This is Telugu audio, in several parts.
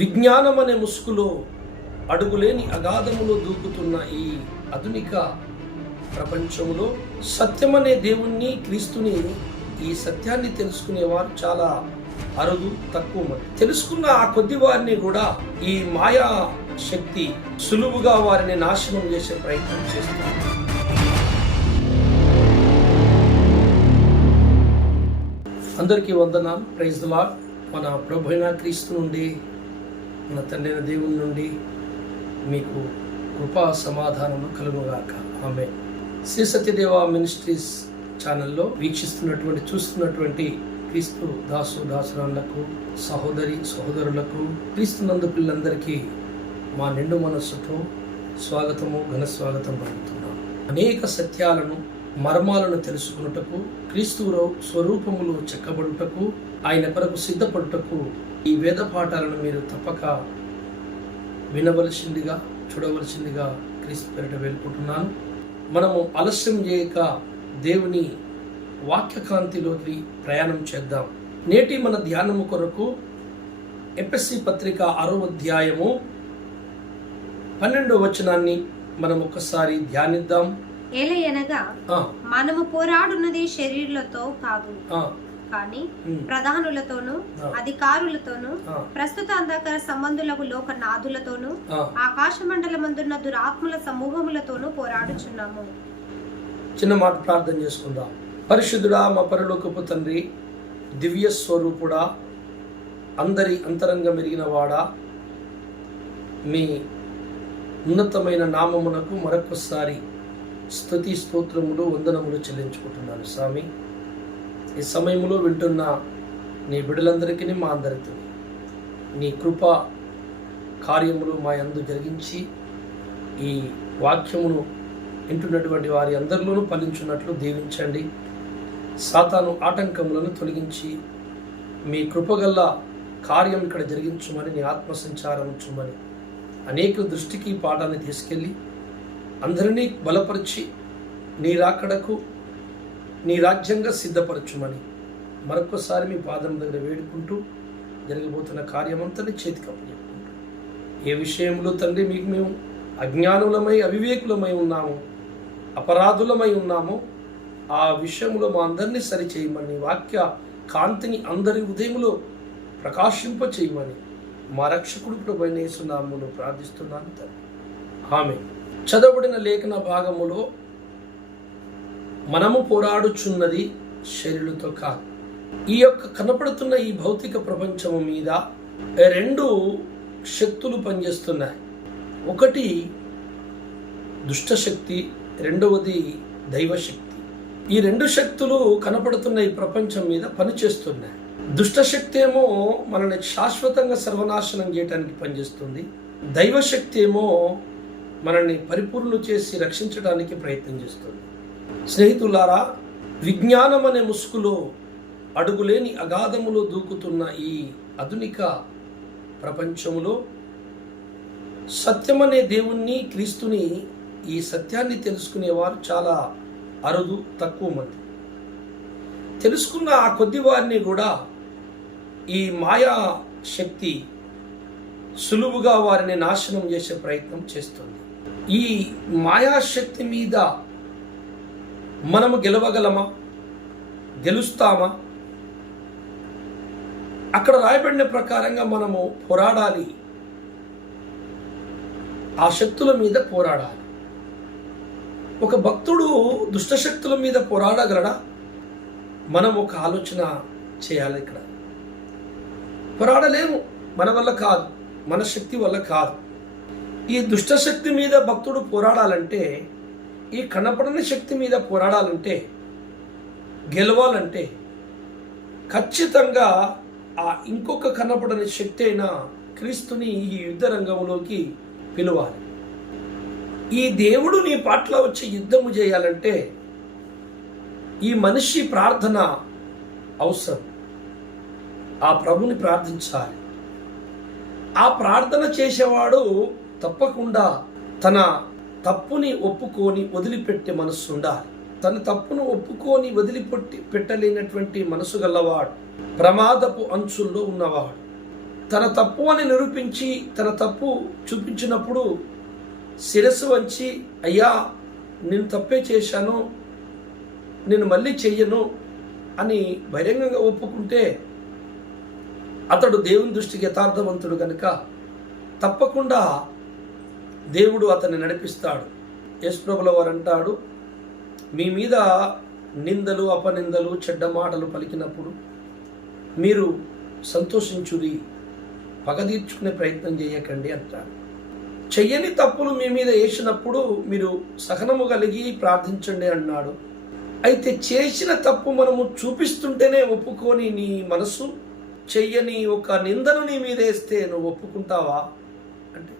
విజ్ఞానం అనే ముసుగులో అడుగులేని అగాధములో దూకుతున్న ఈ ఆధునిక ప్రపంచంలో సత్యమనే దేవుణ్ణి, క్రీస్తుని, ఈ సత్యాన్ని తెలుసుకునేవారు చాలా అరుదు, తక్కువ మంది. తెలుసుకున్న ఆ కొద్ది వారిని కూడా ఈ మాయా శక్తి సులువుగా వారిని నాశనం చేసే ప్రయత్నం చేస్తుంది. అందరికీ వందనాలు. Praise the lord. మన ప్రభు అయిన క్రీస్తు నుండి, మన తండ్రి అయిన దేవుని నుండి మీకు కృపా సమాధానము కలుగుగాక. ఆమేన్. శ్రీ సత్యదేవ మినిస్ట్రీస్ ఛానల్లో చూస్తున్నటువంటి క్రీస్తు దాసురాళ్లకు, సహోదరి సహోదరులకు, క్రీస్తునందు పిల్లలందరికీ మా నిండు మనస్సుతో స్వాగతము, ఘన స్వాగతం పలుకుతున్నాం. అనేక సత్యాలను, మర్మాలను తెలుసుకున్నటకు, క్రీస్తు స్వరూపములు చెక్కబడుటకు, ఆయన కొరకు సిద్ధపడుటకు ఈ వేద పాఠాలను మీరు తప్పక వినవలసిందిగా, చూడవలసిందిగా క్రీస్తు పేరిట వేడుకుంటున్నాను. మనము ఆలస్యం చేయక దేవుని వాక్యకాంతిలోకి ప్రయాణం చేద్దాం. నేటి మన ధ్యానము కొరకు ఎఫెసీ పత్రిక 6వ అధ్యాయము 12వ వచనాన్ని మనం ఒక్కసారి ధ్యానిద్దాం. ఏలయనగా మనము పోరాడున్నది శరీరులతో కాదు, కానీ ప్రధానులతోనూ, అధికారులతోనూ, ప్రస్తుత అంధకార సంబంధులకు లోకనాథులతోనూ, ఆకాశ మండలమందున్న దురాత్మల సమూహములతోనూ పోరాడుచున్నాము. చిన్న మాట ప్రార్థన చేసుకుందాం. పరిశుద్ధుడా, మా పరలోకపు తండ్రి, దివ్య స్వరూపుడా, అందరి అంతరంగం ఎరిగిన వాడా, మీ ఉన్నతమైన నామమునకు మరొకసారి స్తుతి స్తోత్రములు, వందనములు చెల్లించుకుంటున్నాను. స్వామి, ఈ సమయంలో వింటున్న నీ బిడ్డలందరికీ, మా అందరితో నీ కృప కార్యములు మా యందు జరిగించి ఈ వాక్యమును వింటున్నటువంటి వారి అందరిలోనూ ఫలించున్నట్లు దీవించండి. సాతాను ఆటంకములను తొలగించి మీ కృపగల్ల కార్యం ఇక్కడ జరిగించుమని, నీ ఆత్మ సంచారం ఉంచుమని, అనేక దృష్టికి పాఠాన్ని తీసుకెళ్ళి అందరినీ బలపరిచి నీ రాకడకు, నీ రాజ్యంగా సిద్ధపరచుమని మరొకసారి మీ పాదం దగ్గర వేడుకుంటూ జరగబోతున్న కార్యమంతని చేతికి అప్పచెప్పుకుంటూ, ఏ విషయంలో తండ్రి మీకు మేము అజ్ఞానులమై, అవివేకులమై ఉన్నాము, అపరాధులమై ఉన్నాము, ఆ విషయంలో మా అందరినీ సరిచేయమని, వాక్య కాంతిని అందరి ఉదయంలో ప్రకాశింప చేయమని మా రక్షకుడు ప్రభువైన యేసు నామములో ప్రార్థిస్తున్నాను తండ్రి. ఆమేన్. చదవబడిన లేఖన భాగములో మనము పోరాడుచున్నది శరీరులతో కాదు. ఈ యొక్క కనపడుతున్న ఈ భౌతిక ప్రపంచము మీద రెండు శక్తులు పనిచేస్తున్నాయి. ఒకటి దుష్టశక్తి, రెండవది దైవశక్తి. ఈ రెండు శక్తులు కనపడుతున్న ఈ ప్రపంచం మీద పనిచేస్తున్నాయి. దుష్టశక్తి ఏమో మనల్ని శాశ్వతంగా సర్వనాశనం చేయడానికి పనిచేస్తుంది. దైవశక్తి ఏమో మనల్ని పరిపూర్ణ చేసి రక్షించడానికి ప్రయత్నం చేస్తుంది. స్నేహితులారా, విజ్ఞానం అనే ముసుగులో అడుగులేని అగాధములో దూకుతున్న ఈ ఆధునిక ప్రపంచంలో సత్యమనే దేవుణ్ణి, క్రీస్తుని, ఈ సత్యాన్ని తెలుసుకునేవారు చాలా అరుదు, తక్కువ మంది. తెలుసుకున్న ఆ కొద్ది వారిని కూడా ఈ మాయా శక్తి సులువుగా వారిని నాశనం చేసే ప్రయత్నం చేస్తుంది. ఈ మాయాశక్తి మీద మనము గెలవగలమా? గెలుస్తామా? అక్కడ రాయబడిన ప్రకారంగా మనము పోరాడాలి. ఆ శక్తుల మీద పోరాడాలి. ఒక భక్తుడు దుష్టశక్తుల మీద పోరాడగలడా? మనం ఒక ఆలోచన చేయాలి. ఇక్కడ పోరాడలేము, మన వల్ల కాదు, మన శక్తి వల్ల కాదు. ఈ దుష్టశక్తి మీద భక్తుడు పోరాడాలంటే, ఈ కనపడని శక్తి మీద పోరాడాలంటే, గెలవాలంటే ఖచ్చితంగా ఆ ఇంకొక కనపడని శక్తి అయిన క్రీస్తుని ఈ యుద్ధ రంగంలోకి పిలవాలి. ఈ దేవుడు నీ పట్ల వచ్చి యుద్ధము చేయాలంటే ఈ మనిషి ప్రార్థన అవసరం. ఆ ప్రభుని ప్రార్థించాలి. ఆ ప్రార్థన చేసేవాడు తప్పకుండా తన తప్పుని ఒప్పుకొని వదిలిపెట్టే మనస్సు ఉండాలి. తన తప్పును ఒప్పుకొని వదిలిపెట్టలేనటువంటి మనసు గల్లవాడు ప్రమాదపు అంచుల్లో ఉన్నవాడు. తన తప్పు అని నిరూపించి తన తప్పు చూపించినప్పుడు శిరస్సు వంచి, అయ్యా నేను తప్పే చేశాను, నేను మళ్ళీ చెయ్యను అని బహిరంగంగా ఒప్పుకుంటే అతడు దేవుని దృష్టికి యథార్థవంతుడు కనుక తప్పకుండా దేవుడు అతన్ని నడిపిస్తాడు. యేసుప్రభుల వారు అంటాడు, మీ మీద నిందలు అపనిందలు చెడ్డ మాటలు పలికినప్పుడు మీరు సంతోషించుడి, పగ తీర్చుకునే ప్రయత్నం చేయకండి అంటాడు. చెయ్యని తప్పులు మీ మీద వేసినప్పుడు మీరు సహనము కలిగి ప్రార్థించండి అన్నాడు. అయితే చేసిన తప్పు మనము చూపిస్తుంటేనే ఒప్పుకొని నీ మనసు చెయ్యని ఒక నిందను నీ మీద వేస్తే నువ్వు ఒప్పుకుంటావా అంటే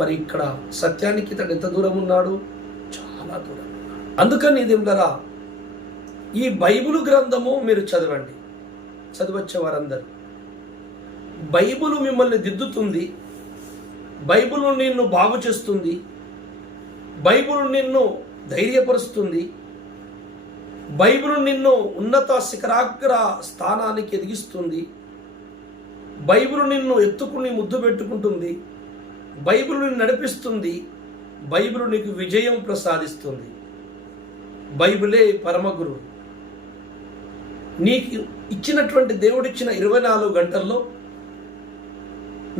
మరి ఇక్కడ సత్యానికి ఇతడు ఎంత దూరం ఉన్నాడు? చాలా దూరం ఉన్నాడు. అందుకని దేవులారా, ఈ బైబిలు గ్రంథము మీరు చదవండి, చదివచ్చే వారందరూ. బైబిలు మిమ్మల్ని దిద్దుతుంది, బైబిలు నిన్ను బాగు చేస్తుంది, బైబిలు నిన్ను ధైర్యపరుస్తుంది, బైబిల్ నిన్ను ఉన్నత శిఖరాగ్ర స్థానానికి ఎదిగిస్తుంది, బైబిల్ నిన్ను ఎత్తుకుని ముద్దు పెట్టుకుంటుంది, బైబిల్ నిన్ను నడిపిస్తుంది, బైబిల్ నీకు విజయం ప్రసాదిస్తుంది. బైబిలే పరమగురువు. నీకు ఇచ్చినటువంటి దేవుడిచ్చిన 24 గంటల్లో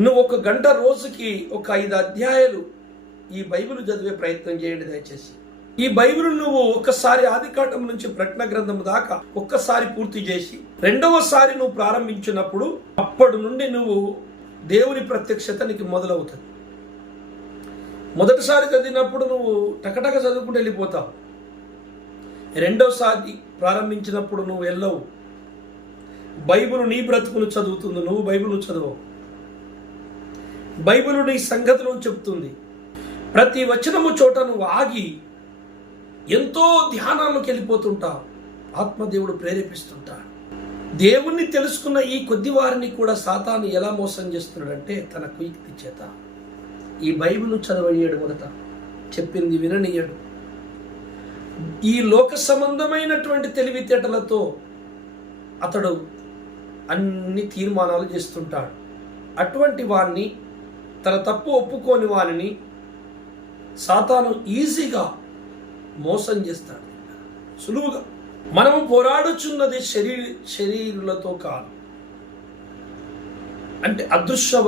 నువ్వు 1 గంట రోజుకి ఒక 5 అధ్యాయాలు ఈ బైబిల్ చదివే ప్రయత్నం చేయండి దయచేసి. ఈ బైబిల్ నువ్వు ఒక్కసారి ఆదికాండం నుంచి ప్రకటన గ్రంథం దాకా ఒక్కసారి పూర్తి చేసి రెండవసారి నువ్వు ప్రారంభించినప్పుడు అప్పటి నుండి నువ్వు దేవుని ప్రత్యక్షత నీకు మొదలవుతుంది. మొదటిసారి చదివినప్పుడు నువ్వు టకటక చదువుకుంటూ వెళ్ళిపోతావు. రెండవసారి ప్రారంభించినప్పుడు నువ్వు వెళ్ళవు. బైబిల్ నీ బ్రతుకును చదువుతుంది, నువ్వు బైబిల్ను చదవవు. బైబిల్ నీ సంగతులను చెబుతుంది. ప్రతి వచనము చోట నువ్వు ఆగి ఎంతో ధ్యానాల్లోకి వెళ్ళిపోతుంటావు. ఆత్మదేవుడు ప్రేరేపిస్తుంటాడు. దేవుణ్ణి తెలుసుకున్న ఈ కొద్ది వారిని కూడా సాతాను ఎలా మోసం చేస్తున్నాడంటే తన కుయుక్తి చేత. ఈ బైబిల్ను చదవనీయడు, మొదట చెప్పింది విననీయడు. ఈ లోక సంబంధమైనటువంటి తెలివితేటలతో అతడు అన్ని తీర్మానాలు చేస్తుంటాడు. అటువంటి వారిని, తన తప్పు ఒప్పుకోని వారిని సాతాను ఈజీగా మోసం చేస్తాడు, సులువుగా. మనము పోరాడుచున్నది శరీరులతో కాదు, అంటే అదృశ్య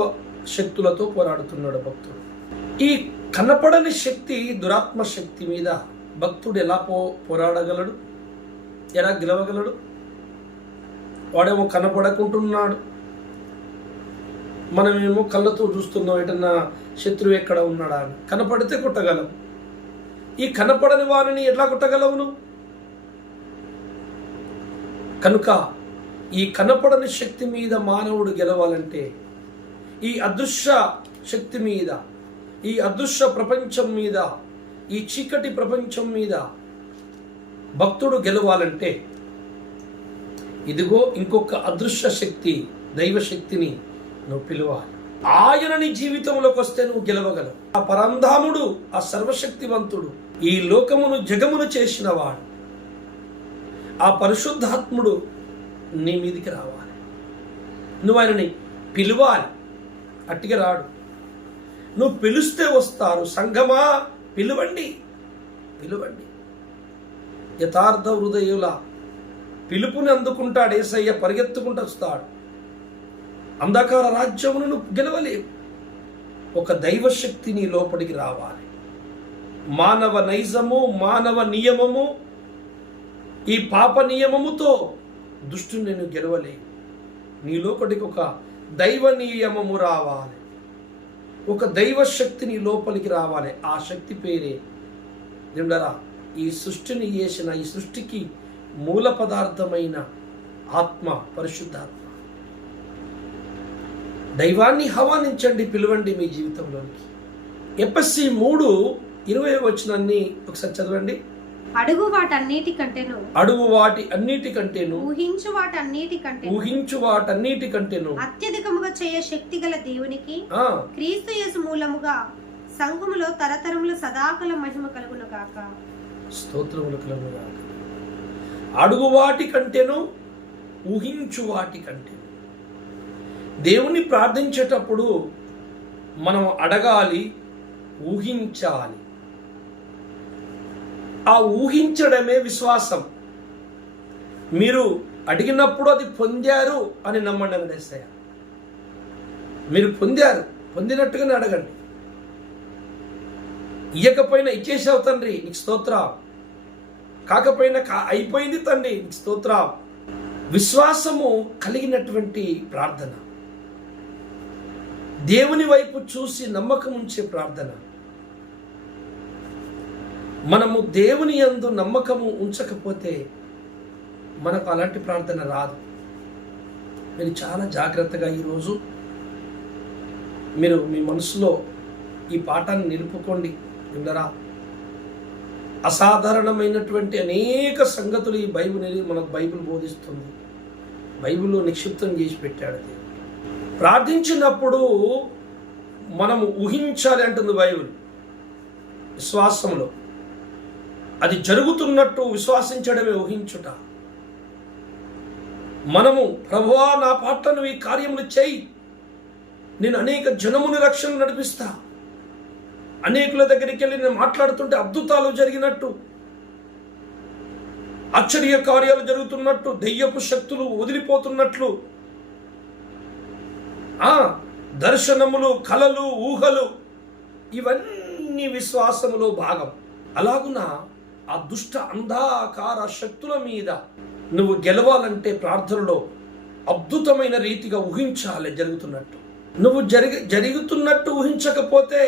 శక్తులతో పోరాడుతున్నాడు భక్తుడు. ఈ కనపడని శక్తి, దురాత్మ శక్తి మీద భక్తుడు ఎలా పోరాడగలడు, ఎలా గెలవగలడు? వాడేమో కనపడకుంటున్నాడు, మనమేమో కళ్ళతో చూస్తున్నాం ఎటన్నా శత్రువు ఎక్కడ ఉన్నాడా అని. కనపడితే కొట్టగలం. ఈ కనపడని వారిని ఎట్లా కొట్టగలవు నువ్వు? కనుక ఈ కనపడని శక్తి మీద మానవుడు గెలవాలంటే, ఈ అదృశ్య శక్తి మీద, ఈ అదృశ్య ప్రపంచం మీద, ఈ చీకటి ప్రపంచం మీద భక్తుడు గెలవాలంటే ఇదిగో ఇంకొక అదృశ్య శక్తి, దైవశక్తిని నువ్వు పిలవాలి. ఆయన నీ జీవితంలోకి వస్తే నువ్వు గెలవగలవు. ఆ పరంధాముడు, ఆ సర్వశక్తివంతుడు, ఈ లోకమును జగమును చేసినవాడు, ఆ పరిశుద్ధాత్ముడు నీ మీదికి రావాలి. నువ్వు ఆయనని పిలవాలి. అట్టిగా రాడు. నువ్వు పిలిస్తే వస్తారు. సంఘమా, పిలువండి, పిలువండి. యథార్థ హృదయుల పిలుపుని అందుకుంటాడు యేసయ్య, పరిగెత్తుకుంటూ వస్తాడు. అంధకార రాజ్యమును నువ్వు గెలవలేవు. ఒక దైవశక్తి నీ లోపలికి రావాలి. మానవ నైజము, మానవ నియమము, ఈ పాప నియమముతో దుష్టుని నేను గెలవలేవు. నీ లోపలికి ఒక దైవ నియమము రావాలి, ఒక దైవశక్తి నీ లోపలికి రావాలి. ఆ శక్తి పేరే దేవుడరా ఈ సృష్టిని చేసిన, ఈ సృష్టికి మూల పదార్థమైన ఆత్మ, పరిశుద్ధాత్మ. దైవాన్ని ఆహ్వానించండి, పిలవండి మీ జీవితంలోనికి. ఎఫెసీ 3:20 వచనాన్ని ఒకసారి చదవండి. అడుగు వాటన్నిటికంటేను, అడుగు వాటి అన్నిటికంటేను, ఊహించు వాటన్నిటికంటేను అత్యధికముగా చేయ శక్తి గల దేవునికి క్రీస్తు యేసు మూలముగా సంఘములో తరతరములు సదాకాల మహిమ కలుగును గాక. స్తోత్రములు కలుగును గాక. అడుగు వాటి కంటేను, ఊహించు వాటి కంటేను. దేవుణ్ణి ప్రార్థించేటప్పుడు మనం అడగాలి, ఊహించాలి. ఆ ఊహించడమే విశ్వాసం. మీరు అడిగినప్పుడు అది పొందారు అని నమ్మండి అని యేసయ్య. మీరు పొందారు, పొందినట్టుగానే అడగండి. ఇయ్యకపోయినా ఇచ్చేసావు తండ్రి, నీకు స్తోత్రం. కాకపోయినా అయిపోయింది తండ్రి, నీకు స్తోత్రం. విశ్వాసము కలిగినటువంటి ప్రార్థన, దేవుని వైపు చూసి నమ్మకం ఉంచే ప్రార్థన. మనము దేవుని యందు నమ్మకము ఉంచకపోతే మనకు అలాంటి ప్రార్థన రాదు. మీరు చాలా జాగ్రత్తగా ఈరోజు మీరు మీ మనసులో ఈ పాఠాన్ని నిలుపుకోండి. విన్నరా, అసాధారణమైనటువంటి అనేక సంగతులు ఈ మనకు బైబిల్ బోధిస్తుంది. బైబిల్లో నిక్షిప్తం చేసి పెట్టాడు. ప్రార్థించినప్పుడు మనము ఊహించాలి అంటుంది బైబిల్. విశ్వాసంలో అది జరుగుతున్నట్టు విశ్వాసించడమే ఊహించుట. మనము ప్రభువా నా పాటను ఈ కార్యములు చేయి, నేను అనేక జనముని రక్షణ నడిపిస్తా, అనేకుల దగ్గరికి వెళ్ళి నేను మాట్లాడుతుంటే అద్భుతాలు జరిగినట్టు, ఆశ్చర్య కార్యాలు జరుగుతున్నట్టు, దెయ్యపు శక్తులు వదిలిపోతున్నట్లు, దర్శనములు, కలలు, ఊహలు, ఇవన్నీ విశ్వాసములో భాగం. అలాగున ఆ దుష్ట అంధాకార శక్తుల మీద నువ్వు గెలవాలంటే ప్రార్థనలో అద్భుతమైన రీతిగా ఊహించాలి జరుగుతున్నట్టు. నువ్వు జరుగుతున్నట్టు ఊహించకపోతే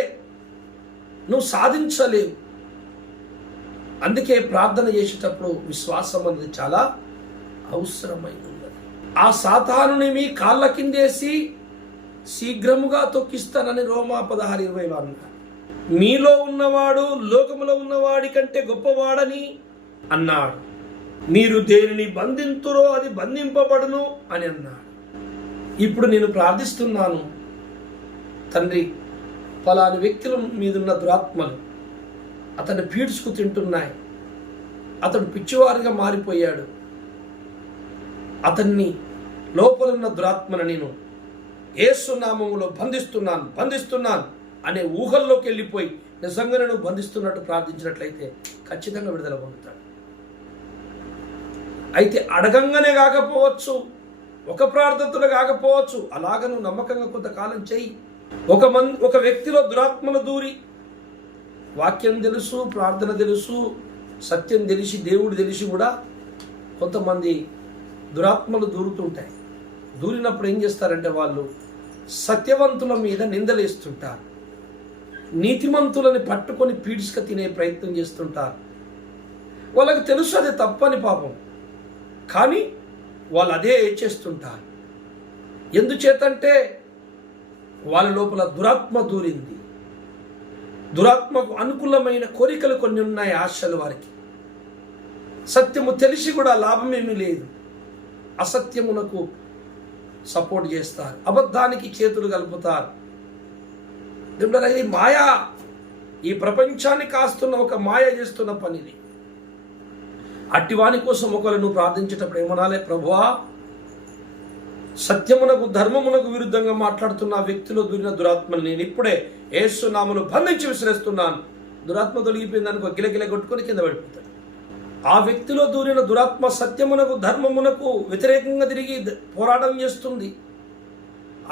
నువ్వు సాధించలేవు. అందుకే ప్రార్థన చేసేటప్పుడు విశ్వాసం అనేది చాలా అవసరమైనది. ఆ సాతానుని మీ కాళ్ళ కిందేసి శీఘ్రముగా తొక్కిస్తానని రోమా 16:20 అన్నారు. మీలో ఉన్నవాడు లోకములో ఉన్నవాడి కంటే గొప్పవాడని అన్నాడు. మీరు దేనిని బంధింతురో అది బంధింపబడును అని అన్నాడు. ఇప్పుడు నేను ప్రార్థిస్తున్నాను, తండ్రి, ఫలాని వ్యక్తుల మీదున్న దురాత్మలు అతన్ని పీడ్చుకు తింటున్నాయి, అతడు పిచ్చివారిగా మారిపోయాడు, అతన్ని లోపలున్న దురాత్మను నేను యేసు నామములో బంధిస్తున్నాను అనే ఊహల్లోకి వెళ్ళిపోయి నిజంగా నేను బంధిస్తున్నట్టు ప్రార్థించినట్లయితే ఖచ్చితంగా విడుదల పొందుతాడు. అయితే అడగంగానే కాకపోవచ్చు, ఒక ప్రార్థనలో కాకపోవచ్చు. అలాగ నువ్వు నమ్మకంగా కొంతకాలం చెయ్యి. ఒక వ్యక్తిలో దురాత్మలు దూరి, వాక్యం తెలుసు, ప్రార్థన తెలుసు, సత్యం తెలిసి, దేవుడు తెలిసి కూడా కొంతమంది దురాత్మలు దూరుతుంటాయి. దూరినప్పుడు ఏం చేస్తారంటే వాళ్ళు సత్యవంతుల మీద నిందలేస్తుంటారు, నీతిమంతులని పట్టుకొని పీడ్చుక తినే ప్రయత్నం చేస్తుంటారు. వాళ్ళకి తెలుసు అదే తప్పని పాపం, కానీ వాళ్ళు అదే చేస్తుంటారు. ఎందుచేతంటే వాళ్ళ లోపల దురాత్మ దూరింది. దురాత్మకు అనుకూలమైన కోరికలు కొన్ని ఉన్నాయి, ఆశలు వారికి. సత్యము తెలిసి కూడా లాభమేమీ లేదు. అసత్యమునకు సపోర్ట్ చేస్తారు, అబద్ధానికి చేతులు కలుపుతారు. ఇది మాయా, ఈ ప్రపంచాన్ని కాస్తున్న ఒక మాయ చేస్తున్న పనిది. అట్టివాని కోసం ఒకవేళ నువ్వు ప్రార్థించేటప్పుడు ఏమనాలి? ప్రభువా, సత్యమునకు ధర్మమునకు విరుద్ధంగా మాట్లాడుతున్న ఆ వ్యక్తిలో దూరిన దురాత్మని నేను ఇప్పుడే యేసు నామములో బంధించి విసిరేస్తున్నాను. దురాత్మ తొలగిపోయింది అనుకో, గిలగిల కొట్టుకొని కింద పడిపోతాడు. ఆ వ్యక్తిలో దూరిన దురాత్మ సత్యమునకు ధర్మమునకు వ్యతిరేకంగా తిరిగి పోరాటం చేస్తుంది.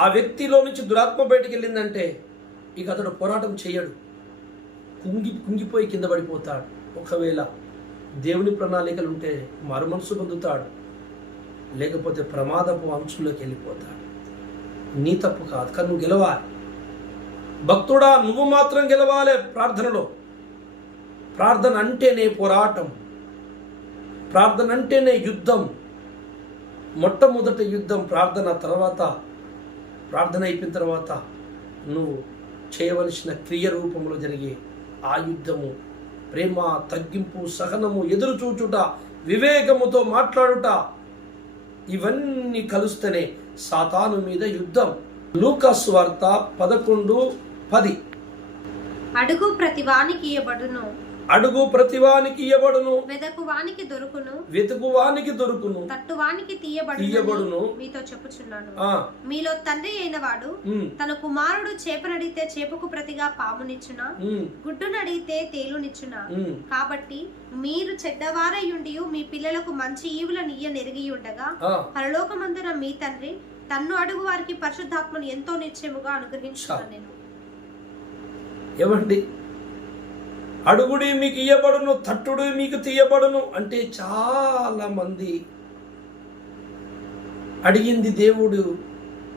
ఆ వ్యక్తిలో నుంచి దురాత్మ బయటికి వెళ్ళిందంటే ఇక అతడు పోరాటం చేయడు, కుంగిపోయి కింద పడిపోతాడు. ఒకవేళ దేవుని ప్రణాళికలు ఉంటే మరుమనసు పొందుతాడు, లేకపోతే ప్రమాదపు అంచుల్లోకి వెళ్ళిపోతాడు. నీ తప్పు కాదు, కానీ నువ్వు గెలవాలి. భక్తుడా, నువ్వు మాత్రం గెలవాలి ప్రార్థనలో. ప్రార్థన అంటేనే పోరాటం, ప్రార్థన అంటేనే యుద్ధం. మొట్టమొదటి యుద్ధం ప్రార్థన. తర్వాత ప్రార్థన అయిపోయిన తర్వాత నువ్వు చేయవలసిన క్రియ రూపంలో జరిగే ఆ యుద్ధము ప్రేమ, తగ్గింపు, సహనము, ఎదురు చూచుట, వివేకముతో మాట్లాడుట, ఇవన్నీ కలుస్తేనే సాతాను మీద యుద్ధం. లూకాసు వార్త 11:10. అడుగు ప్రతి వానికి ఇయ్యబడును, అడుగు ప్రతివానికి ఇయ్యబడును, వెదకువానికి దొరుకును, వెతుకువానికి దొరుకును, తట్టువానికి తీయబడును మీతో చెప్పుచున్నాను. మీలో తండ్రి అయిన వాడు తన కుమారుడు చేపనడిగితే చేపకు ప్రతిగా పామునిచ్చునా, గుడ్డునడిగితే తేలునిచ్చునా? కాబట్టి మీరు చెడ్డవారయుండి మీ పిల్లలకు మంచి ఈవులను ఇయ్యనెరిగి ఉండగా పరలోకమందున మీ తండ్రి తన్ను అడుగు వారికి పరిశుద్ధాత్మను ఎంతో నిశ్చయముగా అనుగ్రహించున్నాను. నేను ఏమండి, అడుగుడి మీకు ఇయ్యబడును, తట్టుడు మీకు తీయబడును అంటే చాలా మంది అడిగింది దేవుడు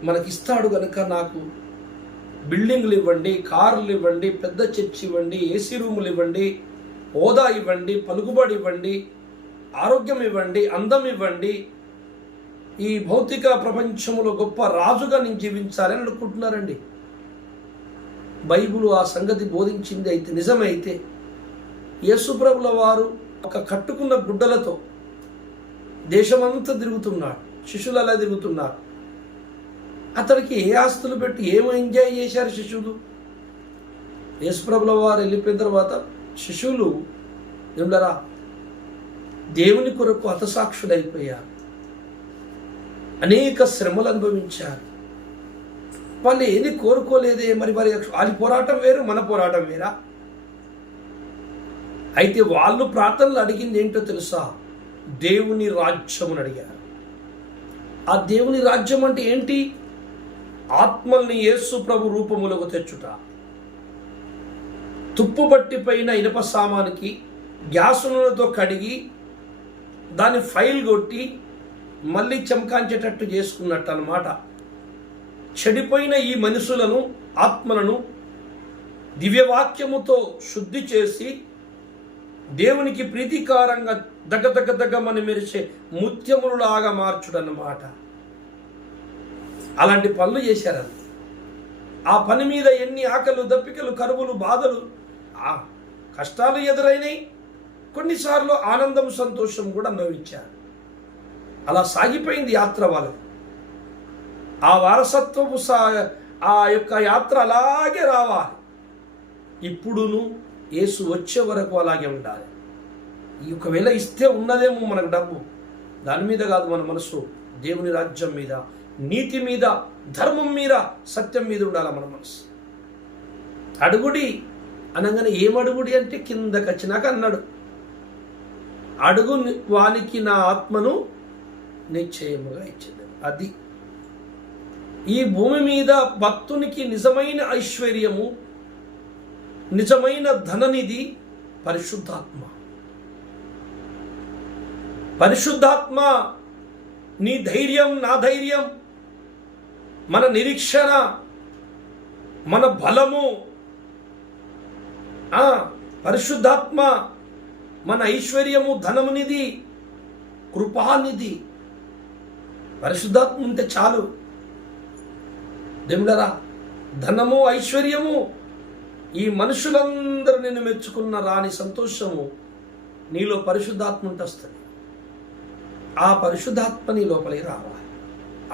మనకిస్తాడు గనుక నాకు బిల్డింగ్లు ఇవ్వండి, కార్లు ఇవ్వండి, పెద్ద చర్చ్ ఇవ్వండి, ఏసీ రూములు ఇవ్వండి, హోదా ఇవ్వండి, పలుకుబడి ఇవ్వండి, ఆరోగ్యం ఇవ్వండి, అందం ఇవ్వండి, ఈ భౌతిక ప్రపంచంలో గొప్ప రాజుగా నేను జీవించాలని అనుకుంటున్నారండి. బైబిల్ ఆ సంగతి బోధించింది అయితే నిజమైతే యేసుప్రభుల వారు ఒక కట్టుకున్న గుడ్డలతో దేశమంతా తిరుగుతున్నాడు, శిష్యులు అలా తిరుగుతున్నారు. అతడికి ఏ ఆస్తులు పెట్టి ఏమో ఎంజాయ్ చేశారు శిష్యులు. యేసుప్రభుల వారు వెళ్ళిపోయిన తర్వాత శిష్యులు ఏమిటరా దేవుని కొరకు హతసాక్షులైపోయారు, అనేక శ్రమలు అనుభవించారు. వాళ్ళు ఏది కోరుకోలేదే, మరి వాళ్ళ పోరాటం వేరు, మన పోరాటం వేరా? అయితే వాళ్ళు ప్రార్థనలు అడిగింది ఏంటో తెలుసా? దేవుని రాజ్యమును అడిగారు. ఆ దేవుని రాజ్యం అంటే ఏంటి? ఆత్మల్ని యేసు ప్రభు రూపములకు తెచ్చుట. తుప్పుబట్టిపోయిన ఇనుప సామానికి గ్యాస్ నూనెతో కడిగి దాన్ని ఫైల్ కొట్టి మళ్ళీ చమకాంచేటట్టు చేసుకున్నట్టు అన్నమాట. చెడిపోయిన ఈ మనుషులను, ఆత్మలను దివ్యవాక్యముతో శుద్ధి చేసి దేవునికి ప్రీతికారంగా దగ్గమని మెరిసే ముత్యములాగా మార్చుడన్నమాట. అలాంటి పనులు చేశారు. ఆ పని మీద ఎన్ని ఆకలు, దప్పికలు, కరువులు, బాధలు, కష్టాలు ఎదురైనాయి. కొన్నిసార్లు ఆనందం, సంతోషం కూడా అనుభవించారు. అలా సాగిపోయింది యాత్ర వాళ్ళది. ఆ వారసత్వపు ఆ యొక్క యాత్ర అలాగే రావాలి. ఇప్పుడును యేసు వచ్చే వరకు అలాగే ఉండాలి. ఒకవేళ ఇస్తే ఉన్నదేమో మనకు డబ్బు, దాని మీద కాదు మన మనసు దేవుని రాజ్యం మీద, నీతి మీద, ధర్మం మీద, సత్యం మీద ఉండాలి మన మనసు. అడుగుడి అనగానే ఏమడుగుడి అంటే కిందకి వచ్చినాక అన్నాడు, అడుగు వానికి నా ఆత్మను నిశ్చయముగా ఇచ్చింది. అది ఈ భూమి మీద భక్తునికి నిజమైన ఐశ్వర్యము, నిజమైన ధననిధి పరిశుద్ధాత్మ. పరిశుద్ధాత్మ నీ ధైర్యం, నా ధైర్యం, మన నిరీక్షణ, మన బలము. పరిశుద్ధాత్మ మన ఐశ్వర్యము, ధనమునిధి, కృపానిధి. పరిశుద్ధాత్మ ఉంటే చాలు. దేవుడరా, ధనము, ఐశ్వర్యము, ఈ మనుషులందరూ నిన్ను మెచ్చుకున్న రాని సంతోషము నీలో పరిశుద్ధాత్మ ఉంటే వస్తుంది. ఆ పరిశుద్ధాత్మ నీ లోపలికి రావాలి.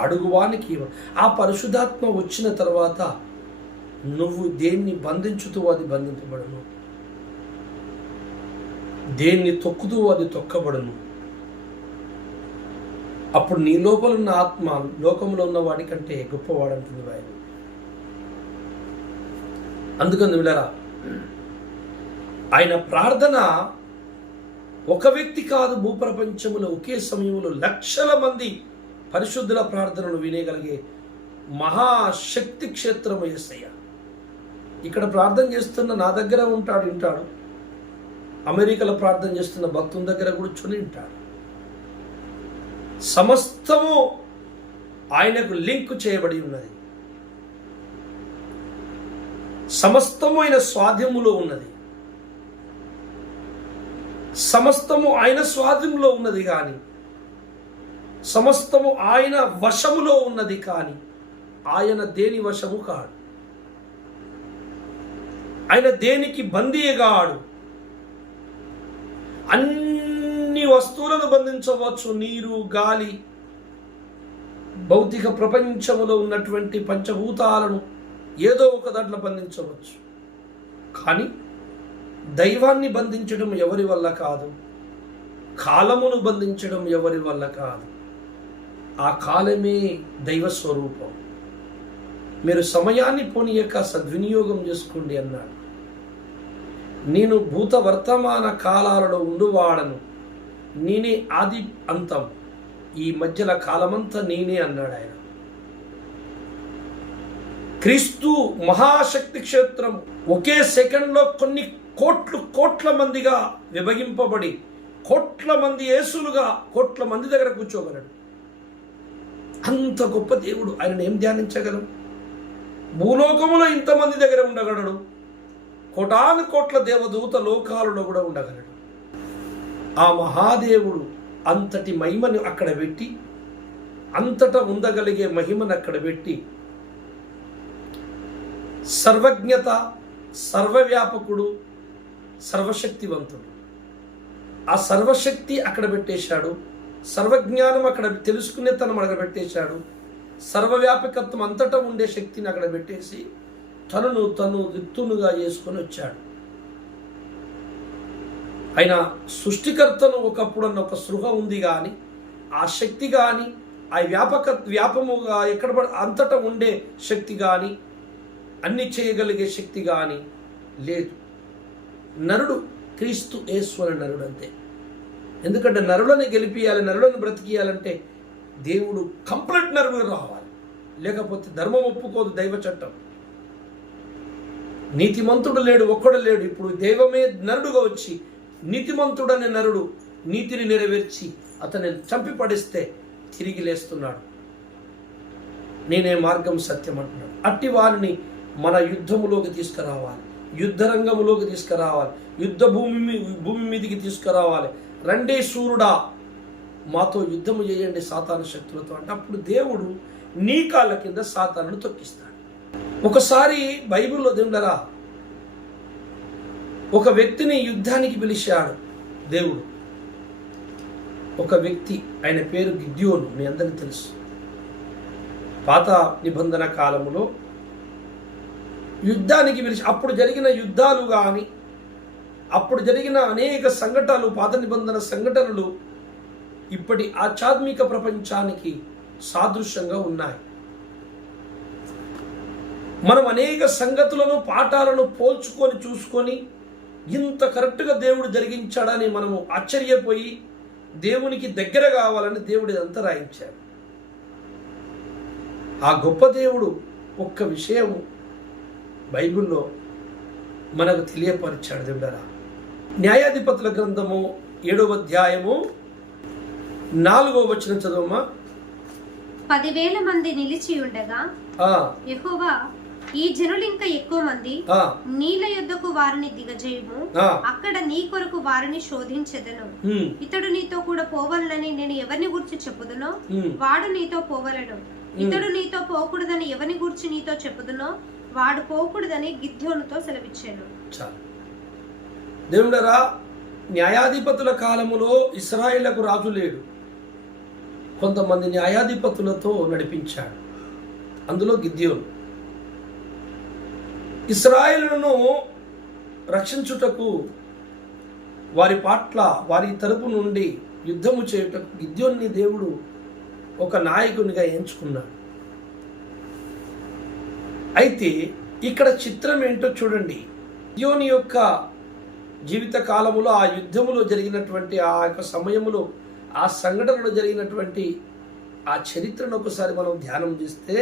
అడుగువానికి ఆ పరిశుద్ధాత్మ వచ్చిన తర్వాత నువ్వు దేన్ని బంధించుతూ అది బంధింపబడును, దేన్ని తొక్కుతూ అది తొక్కబడును. అప్పుడు నీ లోపల ఉన్న ఆత్మ లోకంలో ఉన్న వాడి కంటే గొప్పవాడంటుంది బైబిల్. అందుకని వినరా, ఆయన ప్రార్థన ఒక వ్యక్తి కాదు, భూప్రపంచంలో ఒకే సమయంలో లక్షల మంది పరిశుద్ధుల ప్రార్థనను వినేయగలిగే మహాశక్తి క్షేత్రము యేసయ్య. ఇక్కడ ప్రార్థన చేస్తున్న నా దగ్గర ఉంటాడు, వింటాడు. అమెరికాలో ప్రార్థన చేస్తున్న భక్తుని దగ్గర కూర్చొని వింటాడు. సమస్తము ఆయనకు లింక్ చేయబడి ఉన్నది. సమస్తము ఆయన స్వాధీనములో ఉన్నది. సమస్తము ఆయన స్వాధీనంలో ఉన్నది కానీ, సమస్తము ఆయన వశములో ఉన్నది కానీ, ఆయన దేని వశము కాడు. ఆయన దేనికి బందీగాడు. అన్ని వస్తువులను బంధించవచ్చు. నీరు, గాలి, భౌతిక ప్రపంచములో ఉన్నటువంటి పంచభూతాలను ఏదో ఒక దాంట్లో బంధించవచ్చు. కానీ దైవాన్ని బంధించడం ఎవరి వల్ల కాదు, కాలమును బంధించడం ఎవరి వల్ల కాదు. ఆ కాలమే దైవ స్వరూపం. మీరు సమయాన్ని పోనీయక సద్వినియోగం చేసుకోండి అన్నాడు. నేను భూత వర్తమాన కాలాలలో ఉండువాడను, నేనే ఆది అంతం, ఈ మధ్యల కాలమంతా నేనే అన్నాడు ఆయన. క్రీస్తు మహాశక్తి క్షేత్రం ఒకే సెకండ్లో కొన్ని కోట్ల మందిగా విభజింపబడి కోట్ల మంది యేసులుగా కోట్ల మంది దగ్గర కూర్చోగలడు. అంత గొప్ప దేవుడు. ఆయనను ఏం ధ్యానించగలం? భూలోకములో ఇంతమంది దగ్గర ఉండగలడు, కోటాను కోట్ల దేవదూత లోకాలలో కూడా ఉండగలడు. ఆ మహాదేవుడు అంతటి మహిమను అక్కడ పెట్టి, అంతటా ఉండగలిగే మహిమను అక్కడ పెట్టి, సర్వజ్ఞత, సర్వవ్యాపకుడు, సర్వశక్తివంతుడు. ఆ సర్వశక్తి అక్కడ పెట్టేశాడు, సర్వజ్ఞానం అక్కడ తెలుసుకునే తనం అక్కడ పెట్టేశాడు, సర్వవ్యాపకత్వం అంతటా ఉండే శక్తిని అక్కడ పెట్టేసి తను రిక్తునుగా చేసుకొని వచ్చాడు. ఆయన సృష్టికర్తను ఒకప్పుడన్న ఒక స్పృహ ఉంది, కానీ ఆ శక్తి కానీ ఆ వ్యాపముగా ఎక్కడ అంతటా ఉండే శక్తి కానీ అన్ని చేయగలిగే శక్తి కానీ లేదు. నరుడు క్రీస్తు యేసు నరుడు అంతే. ఎందుకంటే నరులను గెలిపియాలి, నరులను బ్రతికియాలంటే దేవుడు కంప్లీట్ నరుడు రావాలి, లేకపోతే ధర్మం ఒప్పుకోదు, దైవ చట్టం. నీతిమంతుడు లేడు, ఒక్కడు లేడు. ఇప్పుడు దైవమే నరుడుగా వచ్చి నీతిమంతుడనే నరుడు నీతిని నెరవేర్చి అతన్ని చంపి పడిస్తే తిరిగి లేస్తున్నాడు. నేనే మార్గం, సత్యం అంటున్నాడు. అట్టి వారిని మన యుద్ధములోకి తీసుకురావాలి, యుద్ధ రంగములోకి తీసుకురావాలి, యుద్ధ భూమి మీదికి తీసుకురావాలి. రండే సూర్యుడా, మాతో యుద్ధము చేయండి సాతాను శక్తులతో అంటే అప్పుడు దేవుడు నీ కాళ్ళ కింద సాతానును తొక్కిస్తాడు. ఒకసారి బైబిల్లో దేవుడరా ఒక వ్యక్తిని యుద్ధానికి పిలిచాడు దేవుడు. ఒక వ్యక్తి, ఆయన పేరు గిద్యోను, మీ అందరికీ తెలుసు. పాత నిబంధన కాలములో యుద్ధానికి పిలిచి అప్పుడు జరిగిన యుద్ధాలు కానీ అప్పుడు జరిగిన అనేక సంఘటనలు, పాత నిబంధన సంఘటనలు ఇప్పటి ఆధ్యాత్మిక ప్రపంచానికి సాదృశ్యంగా ఉన్నాయి. మనం అనేక సంగతులను, పాఠాలను పోల్చుకొని చూసుకొని ఇంత కరెక్ట్గా దేవుడు జరిగించాడని మనము ఆశ్చర్యపోయి దేవునికి దగ్గర కావాలని దేవుడు ఇదంతా రాయించాడు. ఆ గొప్ప దేవుడు ఒక్క విషయం బైబిల్లో మనకు తెలియపరిచాడు. దేవుడరా, న్యాయాధిపతుల గ్రంథము 7వ అధ్యాయము 4వ వచనం చదవమ్మా. 10,000 మంది నిలిచి ఉండగా యెహోవా, ఈ జనులు ఇంకా ఎక్కువ మంది, నీళ్ళ యొద్దకు వారిని దిగజేయుము, అక్కడ నీ కొరకు వారిని శోధించెదను. ఇతడు నీతో కూడా పోవాలని నేను ఎవరిని గురించి చెప్పుదునో వాడు నీతో పోవలను, ఇతడు నీతో పోకూడదని ఎవరిని గురించి నీతో చెప్పుదునో వాడు పోకూడదని గిద్యోనుతో సెలవిచ్చాను. దేవుడరా, న్యాయాధిపతుల కాలములో ఇశ్రాయేలుకు రాజు లేడు. కొంతమంది న్యాయాధిపతులతో నడిపించాడు, అందులో గిద్యోను. ఇశ్రాయేలును రక్షించుటకు, వారి పట్ల వారి తరపు నుండి యుద్ధము చేయుటకు గిద్యోన్ని దేవుడు ఒక నాయకునిగా ఎంచుకున్నాడు. అయితే ఇక్కడ చిత్రం ఏంటో చూడండి. గిద్యోని యొక్క జీవిత కాలములో, ఆ యుద్ధములో జరిగినటువంటి ఆ యొక్క సమయములో, ఆ సంఘటనలో జరిగినటువంటి ఆ చరిత్రను ఒకసారి మనం ధ్యానం చేస్తే,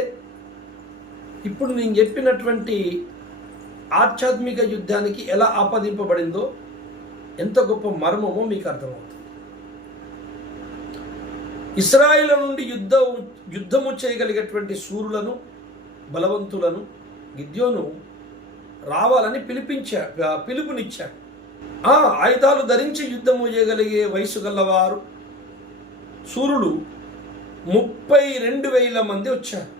ఇప్పుడు నేను చెప్పినటువంటి ఆధ్యాత్మిక యుద్ధానికి ఎలా ఆపాదింపబడిందో, ఎంత గొప్ప మర్మమో మీకు అర్థమవుతుంది. ఇశ్రాయేలు నుండి యుద్ధము చేయగలిగేటువంటి శూరులను, బలవంతులను గిద్యోను రావాలని పిలుపునిచ్చాడు. ఆయుధాలు ధరించి యుద్ధము చేయగలిగే వయసు గలవారు శూరులు 32,000 మంది వచ్చారు.